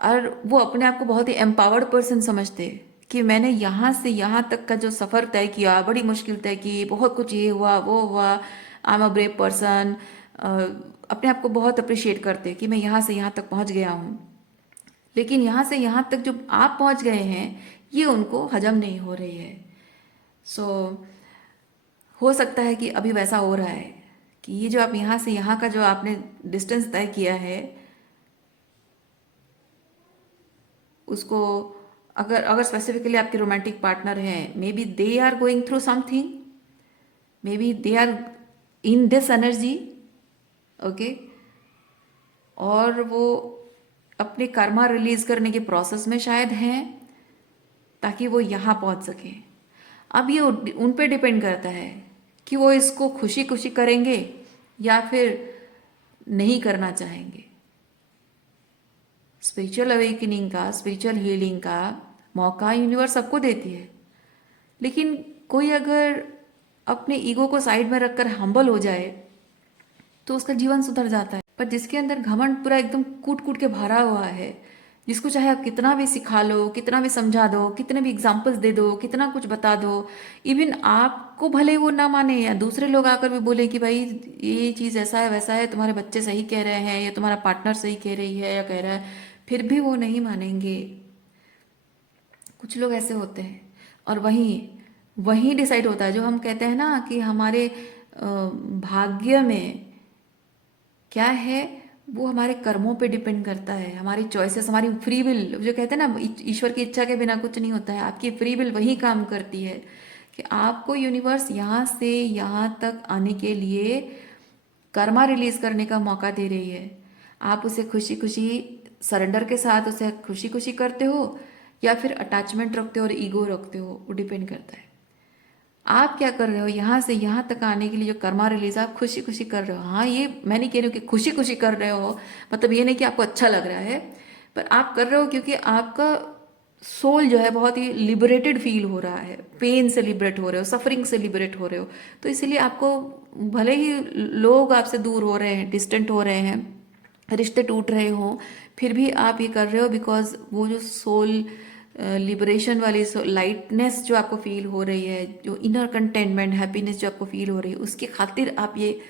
और वो अपने आप को बहुत ही एम्पावर्ड पर्सन समझते कि मैंने यहाँ से यहाँ तक का जो सफ़र तय किया, बड़ी मुश्किल तय की, बहुत कुछ ये हुआ वो हुआ, I am a brave person, अपने आप को बहुत अप्रिशिएट करते कि मैं यहाँ से यहाँ तक पहुँच गया हूँ। लेकिन यहाँ से यहाँ तक जो आप पहुँच गए हैं ये उनको हजम नहीं हो रही है। सो हो सकता है कि अभी वैसा हो रहा है कि ये जो आप यहाँ से यहाँ का जो आपने डिस्टेंस तय किया है उसको, अगर अगर स्पेसिफिकली आपके रोमांटिक पार्टनर हैं, maybe they are going through something, maybe they are in this energy, okay, और वो अपने कर्मा रिलीज करने के प्रोसेस में शायद हैं ताकि वो यहाँ पहुँच सके। अब ये उन पे डिपेंड करता है कि वो इसको खुशी खुशी करेंगे या फिर नहीं करना चाहेंगे। स्पिरिचुअल अवेकनिंग का, स्पिरिचुअल हीलिंग का मौका यूनिवर्स सबको देती है, लेकिन कोई अगर अपने ईगो को साइड में रखकर हम्बल हो जाए तो उसका जीवन सुधर जाता है। पर जिसके अंदर घमंड पूरा एकदम कूट कूट के भरा हुआ है, जिसको चाहे आप कितना भी सिखा लो, कितना भी समझा दो, कितने भी एग्जाम्पल्स दे दो, कितना कुछ बता दो, इवन आपको भले वो ना माने या दूसरे लोग आकर भी बोले कि भाई ये चीज़ ऐसा है वैसा है, तुम्हारे बच्चे सही कह रहे हैं या तुम्हारा पार्टनर सही कह रही है या कह रहा है, फिर भी वो नहीं मानेंगे। कुछ लोग ऐसे होते हैं। और वहीं वहीं डिसाइड होता है जो हम कहते हैं ना कि हमारे भाग्य में क्या है, वो हमारे कर्मों पे डिपेंड करता है, हमारी चॉइसेस, हमारी फ्री विल, जो कहते हैं ना ईश्वर की इच्छा के बिना कुछ नहीं होता है, आपकी फ्री विल वही काम करती है कि आपको यूनिवर्स यहाँ से यहाँ तक आने के लिए कर्मा रिलीज करने का मौका दे रही है। आप उसे खुशी खुशी सरेंडर के साथ उसे खुशी खुशी करते हो या फिर अटैचमेंट रखते हो और ईगो रखते हो, वो डिपेंड करता है आप क्या कर रहे हो। यहाँ से यहाँ तक आने के लिए जो कर्मा रिलीज आप खुशी खुशी कर रहे हो, हाँ ये मैं नहीं कह रही हूँ कि खुशी खुशी कर रहे हो, मतलब ये नहीं कि आपको अच्छा लग रहा है, पर आप कर रहे हो क्योंकि आपका सोल जो है बहुत ही लिबरेटेड फील हो रहा है, पेन से लिबरेट हो रहे हो, सफरिंग से लिबरेट हो रहे हो। तो इसलिए आपको भले ही लोग आपसे दूर हो रहे हैं, डिस्टेंट हो रहे हैं, रिश्ते टूट रहे हो, फिर भी आप ये कर रहे हो बिकॉज वो जो सोल लिबरेशन वाली लाइटनेस जो आपको फील हो रही है, जो इनर कंटेनमेंट हैप्पीनेस जो आपको फील हो रही है, उसके खातिर आप ये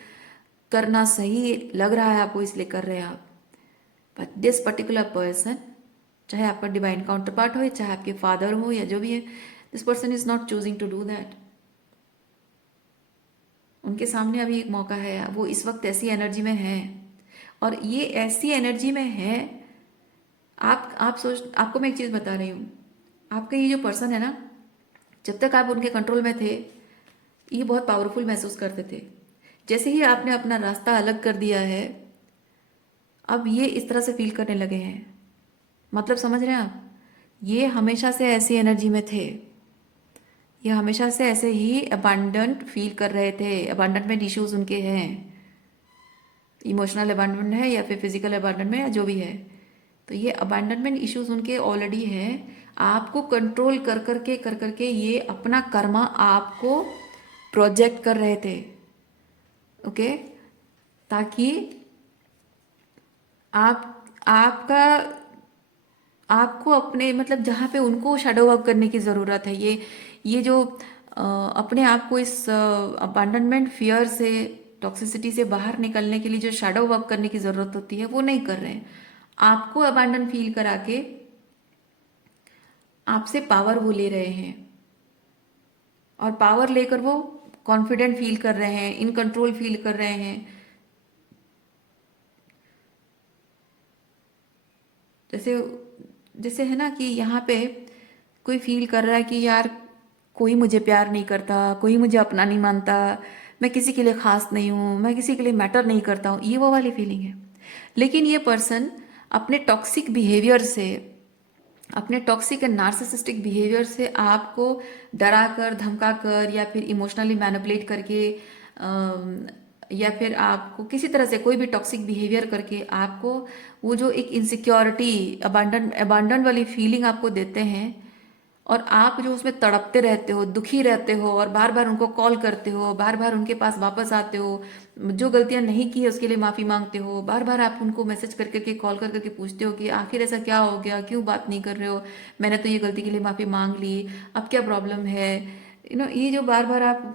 करना सही लग रहा है आपको, इसलिए कर रहे हैं आप। बट दिस पर्टिकुलर पर्सन, चाहे आपका डिवाइन काउंटर पार्ट हो, चाहे आपके फादर हो या जो भी है, this person is not choosing to do that. उनके सामने अभी एक मौका है, वो इस वक्त ऐसी एनर्जी में है, और ये ऐसी एनर्जी में है। आप सोच, आपको मैं एक चीज़ बता रही हूँ, आपका ये जो पर्सन है ना, जब तक आप उनके कंट्रोल में थे ये बहुत पावरफुल महसूस करते थे। जैसे ही आपने अपना रास्ता अलग कर दिया है, अब ये इस तरह से फील करने लगे हैं। मतलब समझ रहे हैं आप, ये हमेशा से ऐसी एनर्जी में थे, ये हमेशा से ऐसे ही अबांडेंट फील कर रहे थे। अबांडेंटमेंट इश्यूज उनके हैं, इमोशनल अबांडनमेंट है या फिर फिजिकल अबांडनमेंट या जो भी है, तो ये अबांडनमेंट इश्यूज उनके ऑलरेडी हैं। आपको कंट्रोल कर करके ये अपना कर्मा आपको प्रोजेक्ट कर रहे थे, ओके, ताकि आपका आपको अपने, मतलब जहाँ पे उनको शेडो वर्क करने की ज़रूरत है, ये जो अपने आप को इस अबांडनमेंट फियर से, टॉक्सिसिटी से बाहर निकलने के लिए जो शेडो वर्क करने की ज़रूरत होती है वो नहीं कर रहे हैं। आपको अबांडन फील करा के आपसे पावर वो ले रहे हैं, और पावर लेकर वो कॉन्फिडेंट फील कर रहे हैं, इन कंट्रोल फील कर रहे हैं। जैसे जैसे है ना कि यहाँ पे कोई फील कर रहा है कि यार कोई मुझे प्यार नहीं करता, कोई मुझे अपना नहीं मानता, मैं किसी के लिए खास नहीं हूँ, मैं किसी के लिए मैटर नहीं करता हूँ, ये वो वाली फीलिंग है। लेकिन ये पर्सन अपने टॉक्सिक बिहेवियर से, अपने टॉक्सिक एंड नार्सिसिस्टिक बिहेवियर से आपको डरा कर, धमका कर, या फिर इमोशनली मैनिपुलेट करके, या फिर आपको किसी तरह से कोई भी टॉक्सिक बिहेवियर करके आपको वो जो एक इनसिक्योरिटी, अबांडन वाली फीलिंग आपको देते हैं, और आप जो उसमें तड़पते रहते हो, दुखी रहते हो, और बार बार उनको कॉल करते हो, बार बार उनके पास वापस आते हो, जो गलतियां नहीं की है उसके लिए माफ़ी मांगते हो, बार बार आप उनको मैसेज कर करके, कॉल कर करके पूछते हो कि आखिर ऐसा क्या हो गया, क्यों बात नहीं कर रहे हो, मैंने तो ये गलती के लिए माफ़ी मांग ली, अब क्या प्रॉब्लम है। ये जो बार बार आप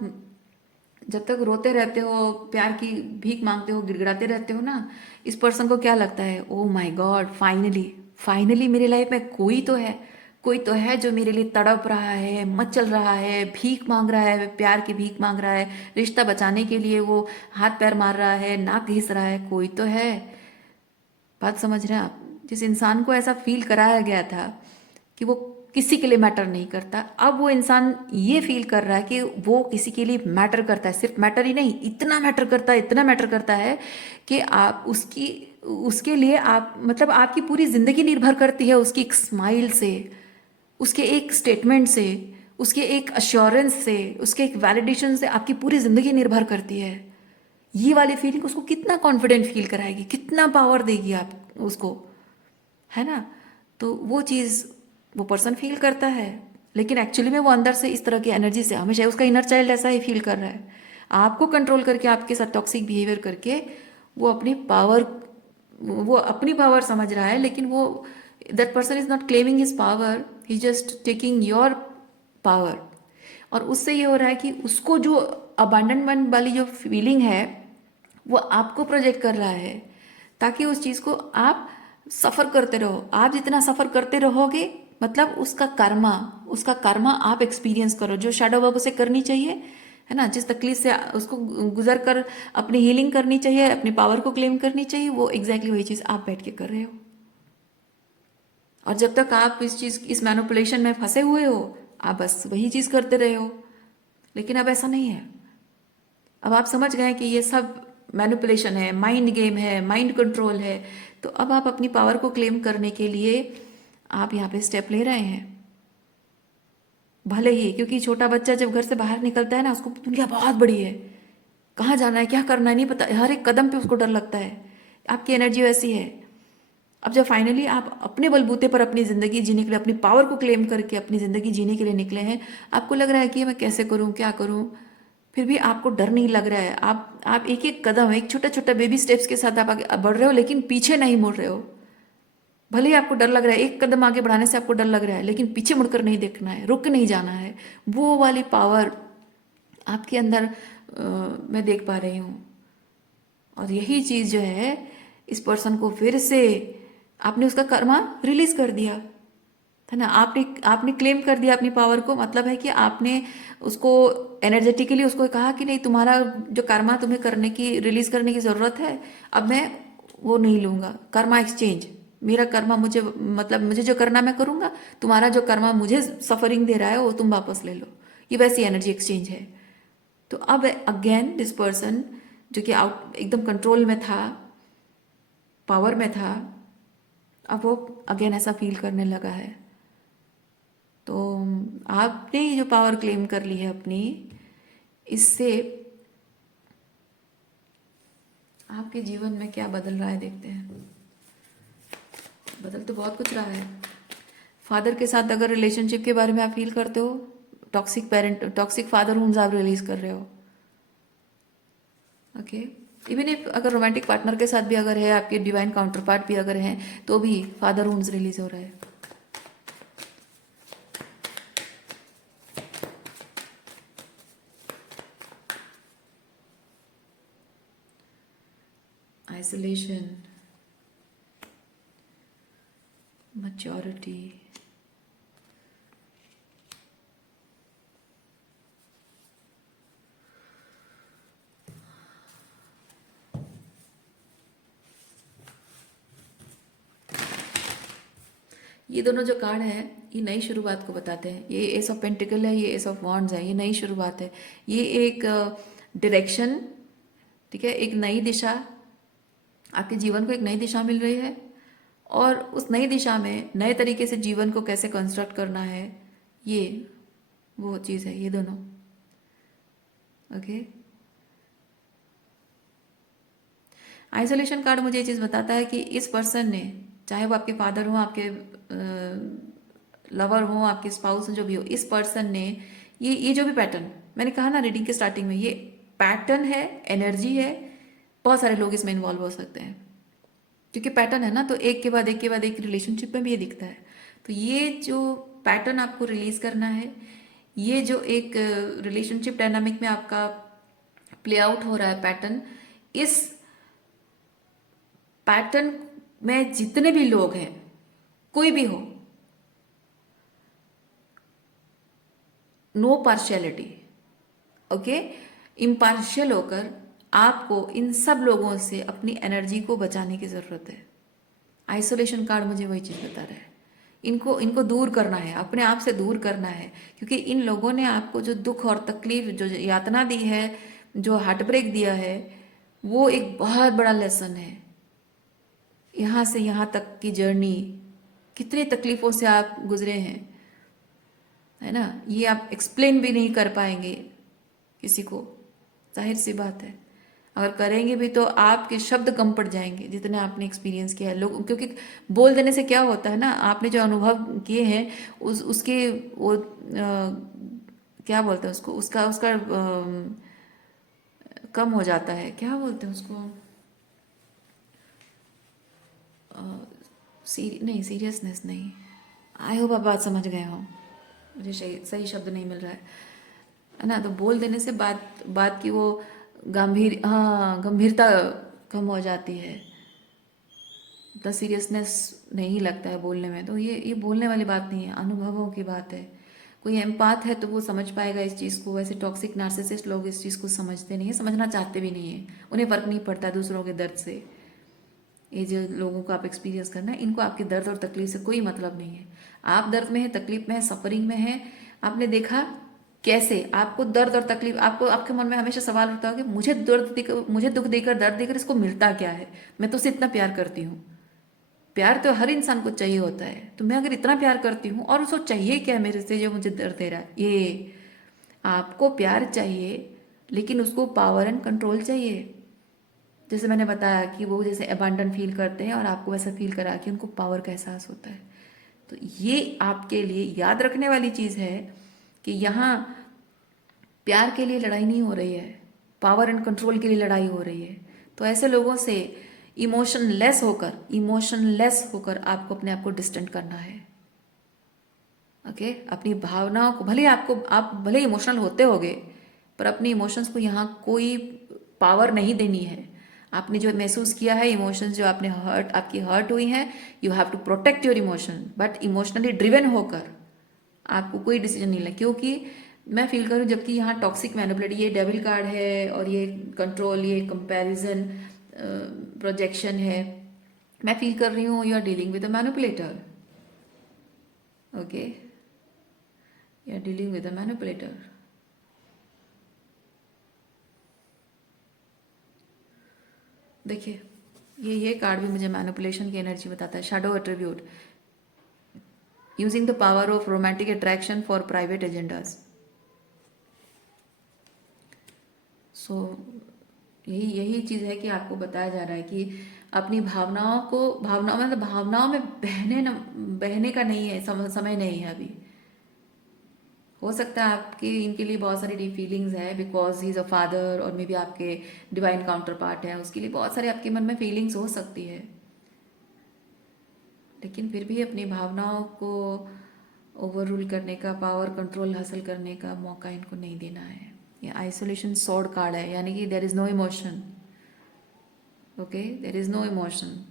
जब तक रोते रहते हो, प्यार की भीख मांगते हो, गिड़गिड़ाते रहते हो ना, इस पर्सन को क्या लगता है, oh my God, finally finally मेरी लाइफ में कोई तो है, कोई तो है जो मेरे लिए तड़प रहा है, मचल रहा है, भीख मांग रहा है, प्यार की भीख मांग रहा है, रिश्ता बचाने के लिए वो हाथ पैर मार रहा है, नाक घिस रहा है, कोई तो है। बात समझ रहे हैं आप? जिस इंसान को ऐसा फील कराया गया था कि वो किसी के लिए मैटर नहीं करता, अब वो इंसान ये फील कर रहा है कि वो किसी के लिए मैटर करता है। सिर्फ मैटर ही नहीं, इतना मैटर करता है, इतना मैटर करता है कि आप उसकी, उसके लिए आप, मतलब आपकी पूरी जिंदगी निर्भर करती है उसकी एक स्माइल से, उसके एक स्टेटमेंट से, उसके एक अश्योरेंस से, उसके एक वैलिडेशन से आपकी पूरी जिंदगी निर्भर करती है। ये वाली फीलिंग उसको कितना कॉन्फिडेंट फील कराएगी, कितना पावर देगी आप उसको, है ना। तो वो चीज़ वो पर्सन फील करता है, लेकिन एक्चुअली में वो अंदर से इस तरह की एनर्जी से हमेशा, उसका इनर चाइल्ड ऐसा ही फील कर रहा है, आपको कंट्रोल करके, आपके साथ टॉक्सिक बिहेवियर करके वो अपनी पावर, वो अपनी पावर समझ रहा है, लेकिन वो, that person is not claiming his power, he just taking your power. और उससे ये हो रहा है कि उसको जो अबांडनमेंट वाली जो फीलिंग है वो आपको प्रोजेक्ट कर रहा है, ताकि उस चीज़ को आप सफ़र करते रहो। आप जितना सफ़र करते रहोगे, मतलब उसका कर्मा आप एक्सपीरियंस करो, जो शैडो वर्क उसे करनी चाहिए, है ना, जिस तकलीफ से उसको गुजर कर अपनी हीलिंग करनी चाहिए, अपनी पावर को क्लेम करनी चाहिए, वो एग्जैक्टली वही चीज़ आप बैठ के कर रहे हो। और जब तक आप इस चीज़, इस मैनिपुलेशन में फंसे हुए हो, आप बस वही चीज़ करते रहे हो। लेकिन अब ऐसा नहीं है, अब आप समझ गए कि ये सब मैनिपुलेशन है, माइंड गेम है, माइंड कंट्रोल है। तो अब आप अपनी पावर को क्लेम करने के लिए आप यहाँ पे स्टेप ले रहे हैं। भले ही, क्योंकि छोटा बच्चा जब घर से बाहर निकलता है ना, उसको दुनिया बहुत बड़ी है, कहाँ जाना है, क्या करना है नहीं पता, हर एक कदम पे उसको डर लगता है। आपकी एनर्जी वैसी है। अब जब फाइनली आप अपने बलबूते पर अपनी ज़िंदगी जीने के लिए, अपनी पावर को क्लेम करके अपनी ज़िंदगी जीने के लिए निकले हैं, आपको लग रहा है कि मैं कैसे करूं, क्या करूं, फिर भी आपको डर नहीं लग रहा है। आप एक एक कदम, एक छोटा छोटा बेबी स्टेप्स के साथ आप आगे बढ़ रहे हो, लेकिन पीछे नहीं मुड़ रहे हो। भले ही आपको डर लग रहा है, एक कदम आगे बढ़ाने से आपको डर लग रहा है, लेकिन पीछे मुड़कर नहीं देखना है, रुक नहीं जाना है। वो वाली पावर आपके अंदर मैं देख पा रही हूँ। और यही चीज़ जो है, इस पर्सन को फिर से आपने उसका कर्मा रिलीज कर दिया, है ना। आपने आपने क्लेम कर दिया अपनी पावर को, मतलब है कि आपने उसको एनर्जेटिकली उसको कहा कि नहीं, तुम्हारा जो कर्मा तुम्हें करने की, रिलीज करने की ज़रूरत है, अब मैं वो नहीं लूँगा। कर्मा एक्सचेंज, मेरा कर्मा मुझे, मतलब मुझे जो करना मैं करूँगा, तुम्हारा जो कर्मा मुझे सफरिंग दे रहा है वो तुम वापस ले लो। ये वैसी एनर्जी एक्सचेंज है। तो अब अगेन दिस पर्सन जो कि आउट, एकदम कंट्रोल में था, पावर में था, अब वो अगेन ऐसा फील करने लगा है। तो आपने ये जो पावर क्लेम कर ली है अपनी, इससे आपके जीवन में क्या बदल रहा है देखते हैं। बदल तो बहुत कुछ रहा है। फादर के साथ अगर रिलेशनशिप के बारे में आप फील करते हो, toxic parent, toxic father wounds आप रिलीज कर रहे हो। ओके, इवन इफ अगर रोमांटिक पार्टनर के साथ भी अगर है, आपके डिवाइन काउंटर पार्ट भी अगर हैं, तो भी फादर वुंड्स रिलीज हो रहा है। आइसोलेशन, मैच्योरिटी, ये दोनों जो कार्ड है, ये नई शुरुआत को बताते हैं। ये एस ऑफ पेंटिकल है, ये एस ऑफ वॉन्ड्स है, ये नई शुरुआत है। ये एक डायरेक्शन, ठीक है, एक नई दिशा, आपके जीवन को एक नई दिशा मिल रही है। और उस नई दिशा में नए तरीके से जीवन को कैसे कंस्ट्रक्ट करना है, ये वो चीज़ है, ये दोनों। ओके, आइसोलेशन कार्ड मुझे ये चीज़ बताता है कि इस पर्सन ने, चाहे वो आपके फादर हो, आपके लवर हो, आपके स्पाउस जो भी हो, इस पर्सन ने ये जो भी पैटर्न मैंने कहा ना रीडिंग के स्टार्टिंग में, ये पैटर्न है, एनर्जी है, बहुत सारे लोग इसमें इन्वॉल्व हो सकते हैं क्योंकि पैटर्न है ना, तो एक के बाद एक के बाद एक रिलेशनशिप में भी ये दिखता है। तो ये जो पैटर्न आपको रिलीज करना है, ये जो एक रिलेशनशिप डायनामिक में आपका प्ले आउट हो रहा है पैटर्न, इस पैटर्न में जितने भी लोग हैं, कोई भी हो, नो पार्शियलिटी, ओके, इम्पार्शियल होकर आपको इन सब लोगों से अपनी एनर्जी को बचाने की ज़रूरत है। आइसोलेशन कार्ड मुझे वही चीज़ बता रहा है, इनको इनको दूर करना है, अपने आप से दूर करना है, क्योंकि इन लोगों ने आपको जो दुख और तकलीफ, जो यातना दी है, जो हार्ट ब्रेक दिया है, वो एक बहुत बड़ा लेसन है। यहाँ से यहाँ तक की जर्नी, कितनी तकलीफ़ों से आप गुजरे हैं, है ना, ये आप एक्सप्लेन भी नहीं कर पाएंगे किसी को, जाहिर सी बात है। अगर करेंगे भी तो आपके शब्द कम पड़ जाएंगे जितने आपने एक्सपीरियंस किया है लोग, क्योंकि बोल देने से क्या होता है ना, आपने जो अनुभव किए हैं उसके वो क्या बोलते हैं उसको, उसका उसका कम हो जाता है, क्या बोलते हैं उसको, नहीं सीरियसनेस नहीं, आई होप आप बात समझ गए हो, मुझे सही सही शब्द नहीं मिल रहा है ना। तो बोल देने से बात बात की वो गंभीरता कम हो जाती है, इतना सीरियसनेस नहीं लगता है बोलने में। तो ये बोलने वाली बात नहीं है, अनुभवों की बात है। कोई एम्पाथ है तो वो समझ पाएगा इस चीज़ को, वैसे टॉक्सिक नार्सिसिस्ट लोग इस चीज़ को समझते नहीं है, समझना चाहते भी नहीं है, उन्हें फ़र्क नहीं पड़ता दूसरों के दर्द से। ये जो लोगों को आप एक्सपीरियंस करना है, इनको आपके दर्द और तकलीफ से कोई मतलब नहीं है। आप दर्द में है, तकलीफ में है, सफरिंग में है, आपने देखा कैसे आपको दर्द और तकलीफ, आपको आपके मन में हमेशा सवाल उठता होगा कि मुझे दुख देकर दर्द देकर इसको मिलता क्या है, मैं तो उससे इतना प्यार करती हूँ। प्यार तो हर इंसान को चाहिए होता है, तो मैं अगर इतना प्यार करती हूँ और उसको चाहिए क्या मेरे से जो मुझे दर्द दे रहा है, ये आपको प्यार चाहिए लेकिन उसको पावर एंड कंट्रोल चाहिए। जैसे मैंने बताया कि वो जैसे अबांडन फील करते हैं और आपको वैसा फील करा कि उनको पावर का एहसास होता है। तो ये आपके लिए याद रखने वाली चीज़ है कि यहाँ प्यार के लिए लड़ाई नहीं हो रही है, पावर एंड कंट्रोल के लिए लड़ाई हो रही है। तो ऐसे लोगों से इमोशनलेस होकर आपको अपने आप को डिस्टेंट करना है। ओके, अपनी भावनाओं को, भले आप भले इमोशनल होते होगे, पर अपनी इमोशंस को यहाँ कोई पावर नहीं देनी है। आपने जो महसूस किया है, इमोशंस जो आपकी हर्ट हुई हैं, you have to protect your emotion, but emotionally driven होकर आपको कोई डिसीजन नहीं लेना। क्योंकि मैं फील करूँ, जबकि यहाँ टॉक्सिक मैनिपुलेट, ये डेविल कार्ड है और ये कंट्रोल, ये कंपैरिजन, प्रोजेक्शन है, मैं फील कर रही हूँ you are dealing with a manipulator. Okay, you are dealing with a manipulator. देखिए, ये कार्ड भी मुझे मैनिपुलेशन की एनर्जी बताता है। Shadow attribute, using the power of romantic attraction for private agendas. So यही चीज़ है कि आपको बताया जा रहा है कि अपनी भावनाओं में बहने का नहीं है, समय नहीं है अभी। हो सकता है आपके इनके लिए बहुत सारी डीप फीलिंग्स है, because he is a father, और मे बी आपके डिवाइन काउंटर पार्ट है, उसके लिए बहुत सारे आपके मन में फीलिंग्स हो सकती है। लेकिन फिर भी अपनी भावनाओं को ओवर रूल करने का, पावर कंट्रोल हासिल करने का मौका इनको नहीं देना है। ये आइसोलेशन सॉर्ड कार्ड है, यानी कि there is no emotion. Okay, there is no emotion.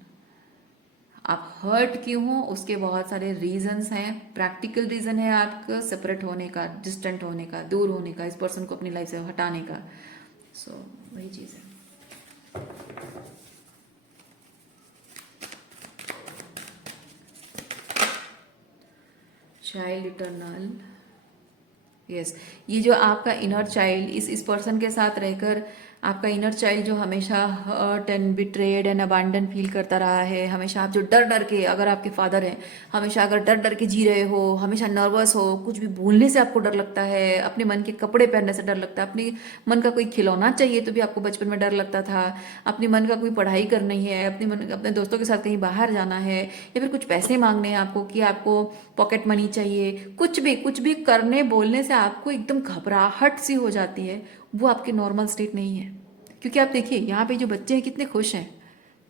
आप हर्ट क्यों हो, उसके बहुत सारे रीजंस हैं। प्रैक्टिकल रीजन है आपका सेपरेट होने का, डिस्टेंट होने का, दूर होने का, इस पर्सन को अपनी लाइफ से हटाने का। सो वही चीज़ है। चाइल्ड इटर्नल, यस, ये जो आपका इनर चाइल्ड इस पर्सन के साथ रहकर आपका इनर चाइल्ड जो हमेशा hurt and betrayed and abandon फील करता रहा है, हमेशा आप जो डर डर के, अगर आपके फादर हैं, हमेशा अगर डर डर के जी रहे हो, हमेशा नर्वस हो, कुछ भी बोलने से आपको डर लगता है, अपने मन के कपड़े पहनने से डर लगता है, अपने मन का कोई खिलौना चाहिए तो भी आपको बचपन में डर लगता था, अपने मन का कोई पढ़ाई करनी है, अपने दोस्तों के साथ कहीं बाहर जाना है, या फिर कुछ पैसे मांगने हैं आपको कि आपको पॉकेट मनी चाहिए, कुछ भी करने बोलने से आपको एकदम घबराहट सी हो जाती है, वो आपकी नॉर्मल स्टेट नहीं है। क्योंकि आप देखिए यहाँ पे जो बच्चे हैं कितने खुश हैं,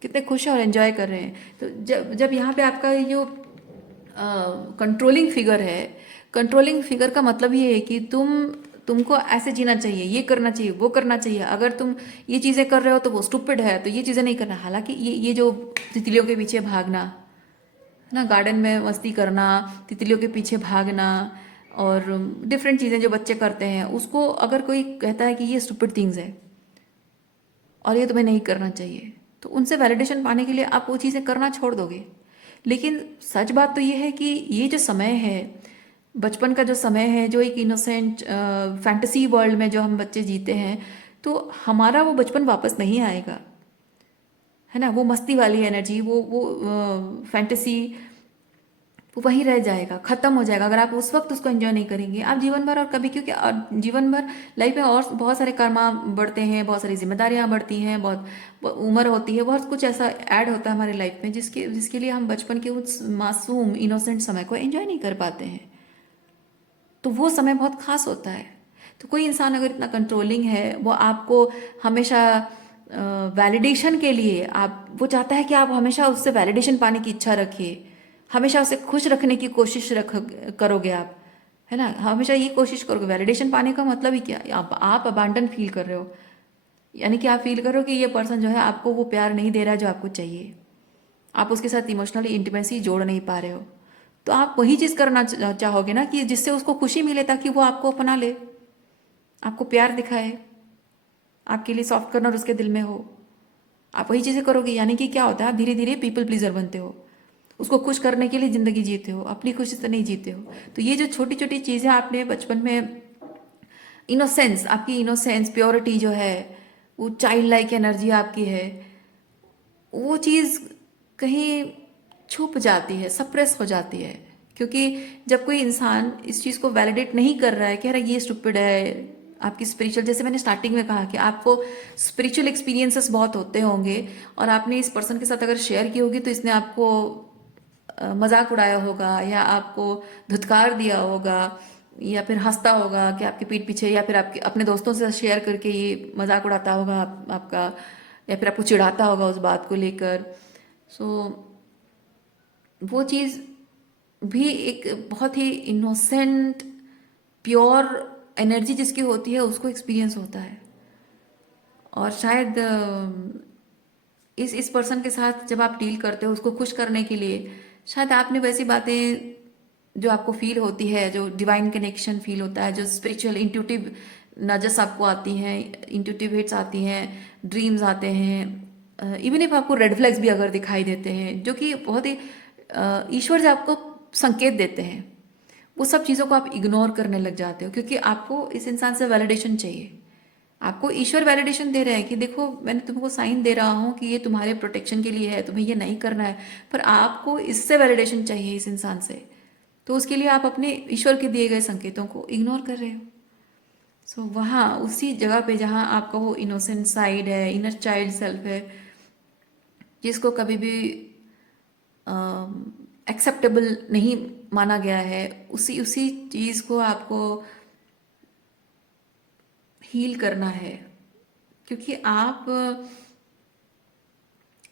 कितने खुश हैं और एंजॉय कर रहे हैं। तो जब जब यहाँ पे आपका ये जो कंट्रोलिंग फिगर है, कंट्रोलिंग फिगर का मतलब ये है कि तुमको ऐसे जीना चाहिए, ये करना चाहिए, वो करना चाहिए, अगर तुम ये चीज़ें कर रहे हो तो वो स्टूपिड है, तो ये चीज़ें नहीं करना। हालांकि ये जो तितलियों के पीछे भागना है ना, गार्डन में मस्ती करना, तितलियों के पीछे भागना और डिफरेंट चीज़ें जो बच्चे करते हैं, उसको अगर कोई कहता है कि ये स्टूपिड थिंग्स है और ये तुम्हें नहीं करना चाहिए, तो उनसे वैलिडेशन पाने के लिए आप वो चीज़ें करना छोड़ दोगे। लेकिन सच बात तो ये है कि ये जो समय है, बचपन का जो समय है, जो एक इनोसेंट फैंटेसी वर्ल्ड में जो हम बच्चे जीते हैं, तो हमारा वो बचपन वापस नहीं आएगा, है ना। वो मस्ती वाली एनर्जी, वो फैंटेसी, वो वहीं रह जाएगा, खत्म हो जाएगा अगर आप उस वक्त उसको एंजॉय नहीं करेंगे। आप जीवन भर और कभी, क्योंकि जीवन भर लाइफ में और बहुत सारे कर्मा बढ़ते हैं, बहुत सारी जिम्मेदारियां बढ़ती हैं, बहुत उम्र होती है, बहुत कुछ ऐसा ऐड होता है हमारी लाइफ में जिसके जिसके लिए हम बचपन के उस मासूम इनोसेंट समय को एंजॉय नहीं कर पाते हैं। तो वो समय बहुत खास होता है। तो कोई इंसान अगर इतना कंट्रोलिंग है, वो आपको हमेशा वैलिडेशन के लिए, आप वो चाहता है कि आप हमेशा उससे वैलिडेशन पाने की इच्छा रखिए, हमेशा उसे खुश रखने की कोशिश करोगे आप, है ना। हमेशा ये कोशिश करोगे। वैलिडेशन पाने का मतलब ही क्या, आप अबांडन फील कर रहे हो, यानी कि आप फील कर रहे हो कि ये पर्सन जो है आपको वो प्यार नहीं दे रहा है जो आपको चाहिए, आप उसके साथ इमोशनली इंटीमेसी जोड़ नहीं पा रहे हो। तो आप वही चीज़ करना चाहोगे ना, कि जिससे उसको खुशी मिले, ताकि वो आपको अपना ले, आपको प्यार दिखाए, आपके लिए सॉफ्ट कॉर्नर उसके दिल में हो। आप वही चीज़ें करोगे, यानी कि क्या होता है, आप धीरे धीरे पीपल प्लीजर बनते हो, उसको खुश करने के लिए ज़िंदगी जीते हो, अपनी खुशी से नहीं जीते हो। तो ये जो छोटी छोटी चीज़ें आपने बचपन में, इनोसेंस, आपकी इनोसेंस, प्योरिटी जो है, वो चाइल्ड लाइक एनर्जी आपकी है, वो चीज़ कहीं छुप जाती है, सप्रेस हो जाती है। क्योंकि जब कोई इंसान इस चीज़ को वैलिडेट नहीं कर रहा है, कह रहा है ये स्टूपिड है, आपकी स्पिरिचुअल, जैसे मैंने स्टार्टिंग में कहा कि आपको स्पिरिचुअल एक्सपीरियंसेस बहुत होते होंगे, और आपने इस पर्सन के साथ अगर शेयर की होगी तो इसने आपको मजाक उड़ाया होगा, या आपको धुतकार दिया होगा, या फिर हंसता होगा कि आपके पीठ पीछे, या फिर आपके अपने दोस्तों से शेयर करके ये मजाक उड़ाता होगा आपका, या फिर आपको चिढ़ाता होगा उस बात को लेकर। सो वो चीज़ भी एक बहुत ही इनोसेंट प्योर एनर्जी जिसकी होती है, उसको एक्सपीरियंस होता है। और शायद इस पर्सन के साथ जब आप डील करते हो उसको खुश करने के लिए, शायद आपने वैसी बातें जो आपको फील होती है, जो डिवाइन कनेक्शन फील होता है, जो स्पिरिचुअल इंट्यूटिव नजस आपको आती हैं, इंट्यूटिव हिट्स आती हैं, ड्रीम्स आते हैं, इवन इफ आपको रेड फ्लैग्स भी अगर दिखाई देते हैं, जो कि बहुत ही ईश्वर से आपको संकेत देते हैं, वो सब चीज़ों को आप इग्नोर करने लग जाते हो, क्योंकि आपको इस इंसान से वैलिडेशन चाहिए। आपको ईश्वर वैलिडेशन दे रहे हैं कि देखो मैंने तुमको साइन दे रहा हूँ कि ये तुम्हारे प्रोटेक्शन के लिए है, तुम्हें ये नहीं करना है, पर आपको इससे वैलिडेशन चाहिए इस इंसान से, तो उसके लिए आप अपने ईश्वर के दिए गए संकेतों को इग्नोर कर रहे हो। सो वहाँ उसी जगह पे जहाँ आपका वो इनोसेंट साइड है, इनर चाइल्ड सेल्फ है, जिसको कभी भी एक्सेप्टेबल नहीं माना गया है, उसी उसी चीज़ को आपको हील करना है। क्योंकि आप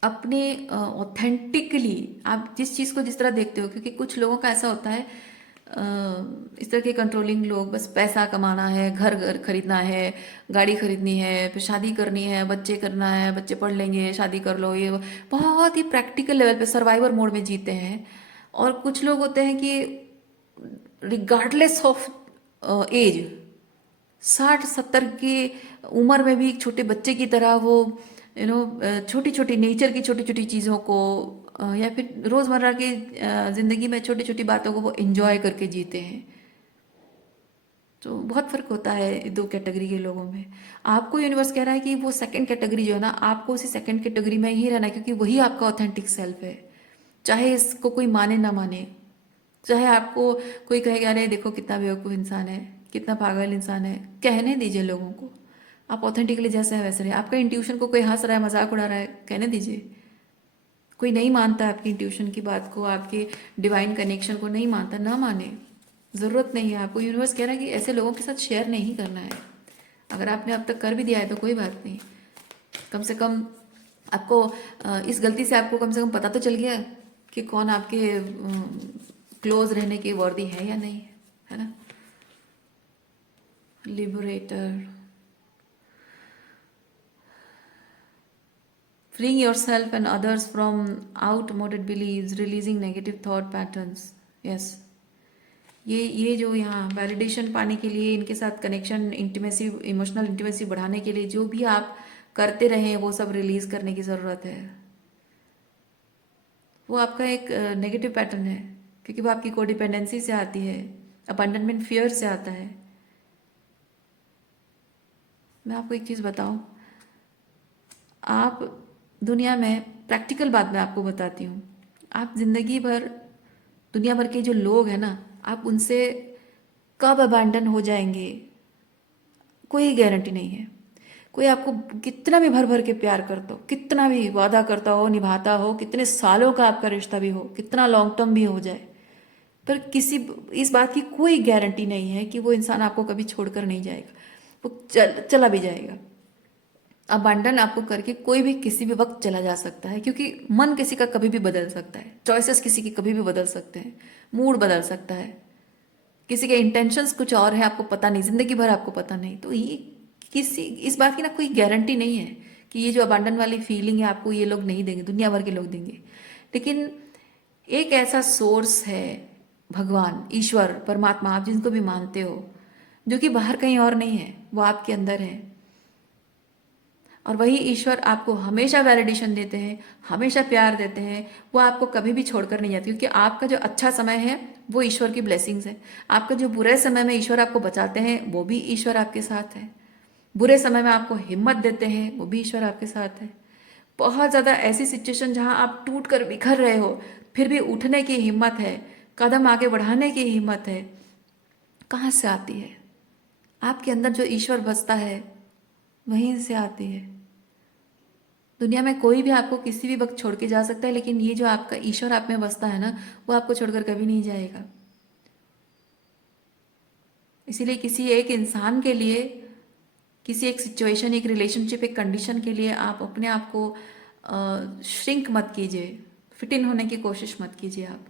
अपने ऑथेंटिकली आप जिस चीज़ को जिस तरह देखते हो, क्योंकि कुछ लोगों का ऐसा होता है, इस तरह के कंट्रोलिंग लोग, बस पैसा कमाना है, घर घर खरीदना है, गाड़ी खरीदनी है, फिर शादी करनी है, बच्चे करना है, बच्चे पढ़ लेंगे, शादी कर लो, ये वो। बहुत ही प्रैक्टिकल लेवल पे सर्वाइवर मोड में जीते हैं। और कुछ लोग होते हैं कि रिगार्डलेस ऑफ एज, 60-70 की उम्र में भी एक छोटे बच्चे की तरह वो छोटी छोटी नेचर की छोटी छोटी चीज़ों को, या फिर रोज़मर्रा की ज़िंदगी में छोटी छोटी बातों को वो एंजॉय करके जीते हैं। तो बहुत फ़र्क होता है दो कैटेगरी के लोगों में। आपको यूनिवर्स कह रहा है कि वो सेकंड कैटेगरी जो है ना, आपको उसी सेकंड कैटेगरी में ही रहना है, क्योंकि वही आपका ऑथेंटिक सेल्फ है। चाहे इसको कोई माने ना माने, चाहे आपको कोई कहे अरे देखो कितना बेवकूफ़ इंसान है, कितना पागल इंसान है, कहने दीजिए लोगों को। आप ऑथेंटिकली जैसे है वैसे रहे। आपका इंट्यूशन को कोई हंस रहा है, मजाक उड़ा रहा है, कहने दीजिए। कोई नहीं मानता आपकी इंट्यूशन की बात को, आपके डिवाइन कनेक्शन को नहीं मानता, ना माने, ज़रूरत नहीं है आपको। यूनिवर्स कह रहा है कि ऐसे लोगों के साथ शेयर नहीं करना है। अगर आपने अब तक कर भी दिया है तो कोई बात नहीं, कम से कम आपको इस गलती से आपको कम से कम पता तो चल गया कि कौन आपके क्लोज रहने के वर्दी है या नहीं, है ना। Liberator, freeing yourself and others from outmoded beliefs, releasing negative thought patterns. Yes, ये जो यहाँ वैलिडेशन पाने के लिए, इनके साथ कनेक्शन, इंटीमेसी, इमोशनल इंटीमेसी बढ़ाने के लिए जो भी आप करते रहे वो सब रिलीज करने की ज़रूरत है। वो आपका एक नेगेटिव पैटर्न है, क्योंकि वो आपकी कोडिपेंडेंसी से आती है, अबंडनमेंट फियर से आता है। मैं आपको एक चीज़ बताऊं, आप दुनिया में, प्रैक्टिकल बात मैं आपको बताती हूँ, आप जिंदगी भर दुनिया भर के जो लोग हैं ना, आप उनसे कब अबैंडन हो जाएंगे कोई गारंटी नहीं है। कोई आपको कितना भी भर भर के प्यार करता हो, कितना भी वादा करता हो, निभाता हो, कितने सालों का आपका रिश्ता भी हो, कितना लॉन्ग टर्म भी हो जाए, पर किसी इस बात की कोई गारंटी नहीं है कि वो इंसान आपको कभी छोड़कर नहीं जाएगा। वो चला भी जाएगा। अबांडन आपको करके कोई भी किसी भी वक्त चला जा सकता है, क्योंकि मन किसी का कभी भी बदल सकता है, चॉइसेस किसी की कभी भी बदल सकते हैं, मूड बदल सकता है, किसी के इंटेंशंस कुछ और है, आपको पता नहीं, जिंदगी भर आपको पता नहीं। तो ये किसी इस बात की ना कोई गारंटी नहीं है कि ये जो अबांडन वाली फीलिंग है आपको ये लोग नहीं देंगे, दुनिया भर के लोग देंगे। लेकिन एक ऐसा सोर्स है, भगवान, ईश्वर, परमात्मा, आप जिनको भी मानते हो, जो कि बाहर कहीं और नहीं है, वो आपके अंदर है। और वही ईश्वर आपको हमेशा वैलिडेशन देते हैं, हमेशा प्यार देते हैं। वो आपको कभी भी छोड़कर नहीं जाते, क्योंकि आपका जो अच्छा समय है वो ईश्वर की ब्लेसिंग्स है। आपका जो बुरे समय में ईश्वर आपको बचाते हैं वो भी ईश्वर आपके साथ है। बुरे समय में आपको हिम्मत देते हैं वो भी ईश्वर आपके साथ है। बहुत ज़्यादा ऐसी सिचुएशन जहाँ आप टूट कर बिखर रहे हो, फिर भी उठने की हिम्मत है, कदम आगे बढ़ाने की हिम्मत है, कहाँ से आती है? आपके अंदर जो ईश्वर बसता है वहीं से आती है। दुनिया में कोई भी आपको किसी भी वक्त छोड़ के जा सकता है, लेकिन ये जो आपका ईश्वर आप में बसता है ना, वो आपको छोड़कर कभी नहीं जाएगा। इसीलिए किसी एक इंसान के लिए, किसी एक सिचुएशन, एक रिलेशनशिप, एक कंडीशन के लिए आप अपने आप को श्रिंक मत कीजिए, फिट इन होने की कोशिश मत कीजिए आप।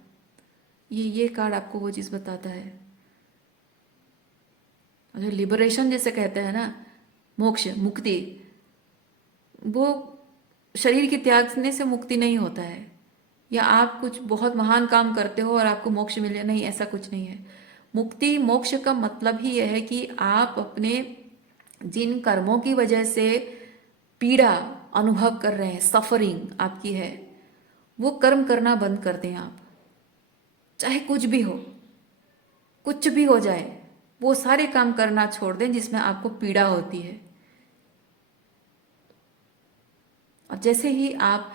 ये कार्ड आपको वो चीज़ बताता है। और जो लिबरेशन जैसे कहते हैं ना, मोक्ष, मुक्ति, वो शरीर के त्यागने से मुक्ति नहीं होता है, या आप कुछ बहुत महान काम करते हो और आपको मोक्ष मिल जाए, नहीं, ऐसा कुछ नहीं है। मुक्ति, मोक्ष का मतलब ही यह है कि आप अपने जिन कर्मों की वजह से पीड़ा अनुभव कर रहे हैं, सफरिंग आपकी है, वो कर्म करना बंद कर दें आप। चाहे कुछ भी हो, कुछ भी हो जाए, वो सारे काम करना छोड़ दें जिसमें आपको पीड़ा होती है। और जैसे ही आप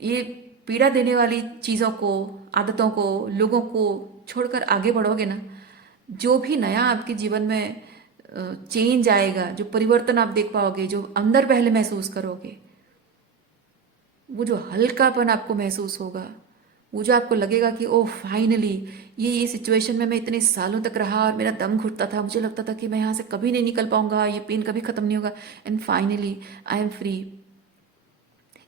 ये पीड़ा देने वाली चीज़ों को, आदतों को, लोगों को छोड़कर आगे बढ़ोगे ना, जो भी नया आपके जीवन में चेंज आएगा, जो परिवर्तन आप देख पाओगे, जो अंदर पहले महसूस करोगे, वो जो हल्कापन आपको महसूस होगा, वो जो आपको लगेगा कि ओह फाइनली ये सिचुएशन में मैं इतने सालों तक रहा और मेरा दम घुटता था, मुझे लगता था कि मैं यहाँ से कभी नहीं निकल पाऊंगा, ये पेन कभी खत्म नहीं होगा, and finally I am free.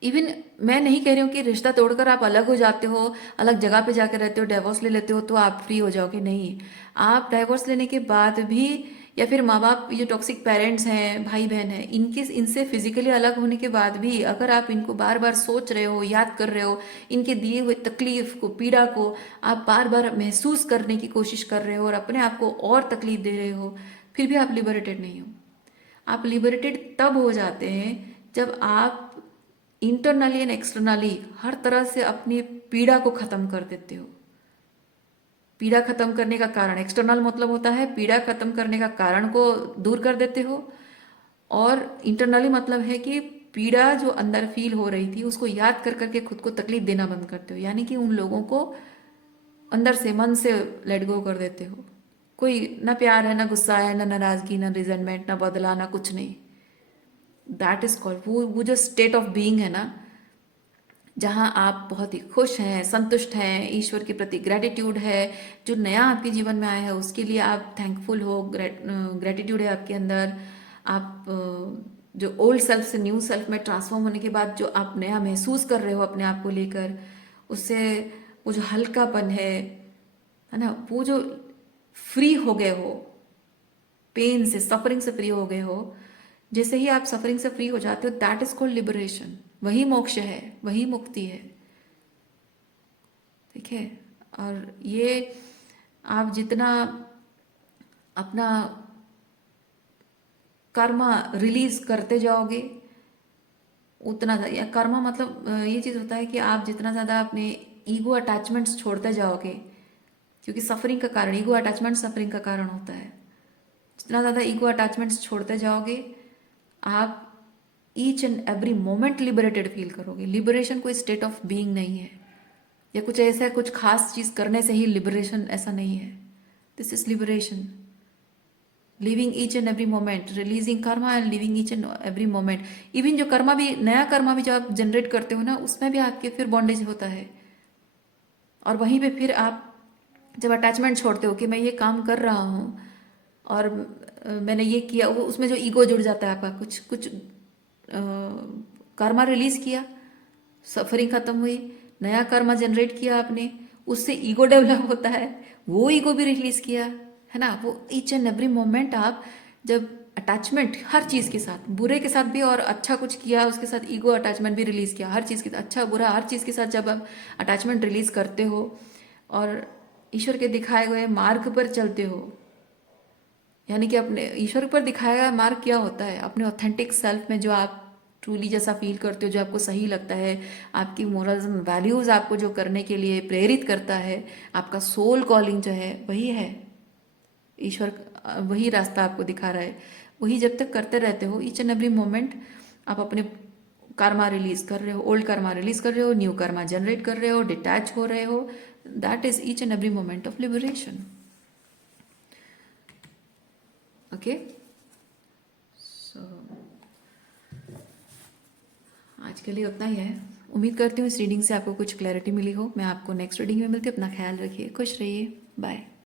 Even मैं नहीं कह रही हूँ कि रिश्ता तोड़कर आप अलग हो जाते हो, अलग जगह पे जाकर रहते हो, डाइवोर्स ले लेते हो तो आप फ्री हो जाओगे, नहीं। आप डाइवोर्स लेने के बाद भी, या फिर माँ बाप, ये टॉक्सिक पेरेंट्स हैं, भाई बहन हैं, इनसे फिजिकली अलग होने के बाद भी अगर आप इनको बार बार सोच रहे हो, याद कर रहे हो, इनके दिए हुए तकलीफ को, पीड़ा को आप बार बार महसूस करने की कोशिश कर रहे हो और अपने आप को और तकलीफ दे रहे हो, फिर भी आप लिबरेटेड नहीं हो। आप लिबरेटेड तब हो जाते हैं जब आप इंटरनली एंड एक्सटर्नली हर तरह से अपनी पीड़ा को खत्म कर देते हो। पीड़ा खत्म करने का कारण, एक्सटर्नल मतलब होता है पीड़ा खत्म करने का कारण को दूर कर देते हो, और इंटरनली मतलब है कि पीड़ा जो अंदर फील हो रही थी उसको याद कर करके खुद को तकलीफ देना बंद करते हो, यानी कि उन लोगों को अंदर से मन से लेट गो कर देते हो। कोई ना प्यार है, ना गुस्सा है, ना नाराजगी, ना रिजेंटमेंट, ना बदला, ना कुछ नहीं। दैट इज कॉल्ड, वो जो स्टेट ऑफ बीइंग है ना, जहाँ आप बहुत ही खुश हैं, संतुष्ट हैं, ईश्वर के प्रति ग्रेटिट्यूड है, जो नया आपके जीवन में आया है उसके लिए आप थैंकफुल हो, ग्रेटिट्यूड है आपके अंदर। आप जो ओल्ड सेल्फ से न्यू सेल्फ में ट्रांसफॉर्म होने के बाद जो आप नया महसूस कर रहे हो अपने आप को लेकर, उससे वो जो हल्कापन है ना, वो जो फ्री हो गए हो, पेन से, सफरिंग से फ्री हो गए हो, जैसे ही आप सफरिंग से फ्री हो जाते हो, दैट इज कॉल्ड लिबरेशन। वही मोक्ष है, वही मुक्ति है। ठीक है। और ये आप जितना अपना कर्मा रिलीज करते जाओगे उतना, या कर्मा मतलब ये चीज़ होता है कि आप जितना ज़्यादा अपने ईगो अटैचमेंट्स छोड़ते जाओगे, क्योंकि सफरिंग का कारण, ईगो अटैचमेंट सफरिंग का कारण होता है। जितना ज़्यादा ईगो अटैचमेंट्स छोड़ते जाओगे, आप each and every moment liberated feel करोगे। लिबरेशन कोई स्टेट ऑफ बीइंग नहीं है, या कुछ ऐसा कुछ खास चीज़ करने से ही लिबरेशन, ऐसा नहीं है। This is liberation, living each and every moment, releasing Karma and living each and every moment. Even जो कर्मा भी, नया कर्मा भी जब आप जनरेट करते हो ना, उसमें भी आपके फिर बॉन्डेज होता है। और वहीं पे फिर आप जब अटैचमेंट छोड़ते हो कि मैं ये काम कर रहा हूँ और मैंने ये किया, वो उसमें जो ईगो जुड़ जाता है आपका, कुछ कुछ कर्मा रिलीज किया, सफरिंग खत्म हुई, नया कर्मा जनरेट किया आपने, उससे ईगो डेवलप होता है, वो ईगो भी रिलीज किया, है ना। वो ईच एंड एवरी मोमेंट आप जब अटैचमेंट हर चीज़ के साथ, बुरे के साथ भी, और अच्छा कुछ किया उसके साथ ईगो अटैचमेंट भी रिलीज किया, हर चीज़ के साथ, अच्छा बुरा हर चीज़ के साथ जब आप अटैचमेंट रिलीज करते हो और ईश्वर के दिखाए हुए मार्ग पर चलते हो, यानी कि अपने ईश्वर पर दिखाया गया मार्ग क्या होता है, अपने ऑथेंटिक सेल्फ में जो आप ट्रूली जैसा फील करते हो, जो आपको सही लगता है, आपकी मोरल्स एंड वैल्यूज़ आपको जो करने के लिए प्रेरित करता है, आपका सोल कॉलिंग जो है वही है। ईश्वर वही रास्ता आपको दिखा रहा है, वही जब तक करते रहते हो, ईच एंड एवरी मोमेंट आप अपने कर्मा रिलीज कर रहे हो, ओल्ड कर्मा रिलीज कर रहे हो, न्यू कर्मा जनरेट कर रहे हो, डिटैच हो रहे हो, that is each and every moment of liberation. Okay, so आज के लिए उतना ही है। उम्मीद करती हूँ इस रीडिंग से आपको कुछ क्लैरिटी मिली हो। मैं आपको नेक्स्ट रीडिंग में मिलती हूँ। अपना ख्याल रखिए, खुश रहिए, बाय।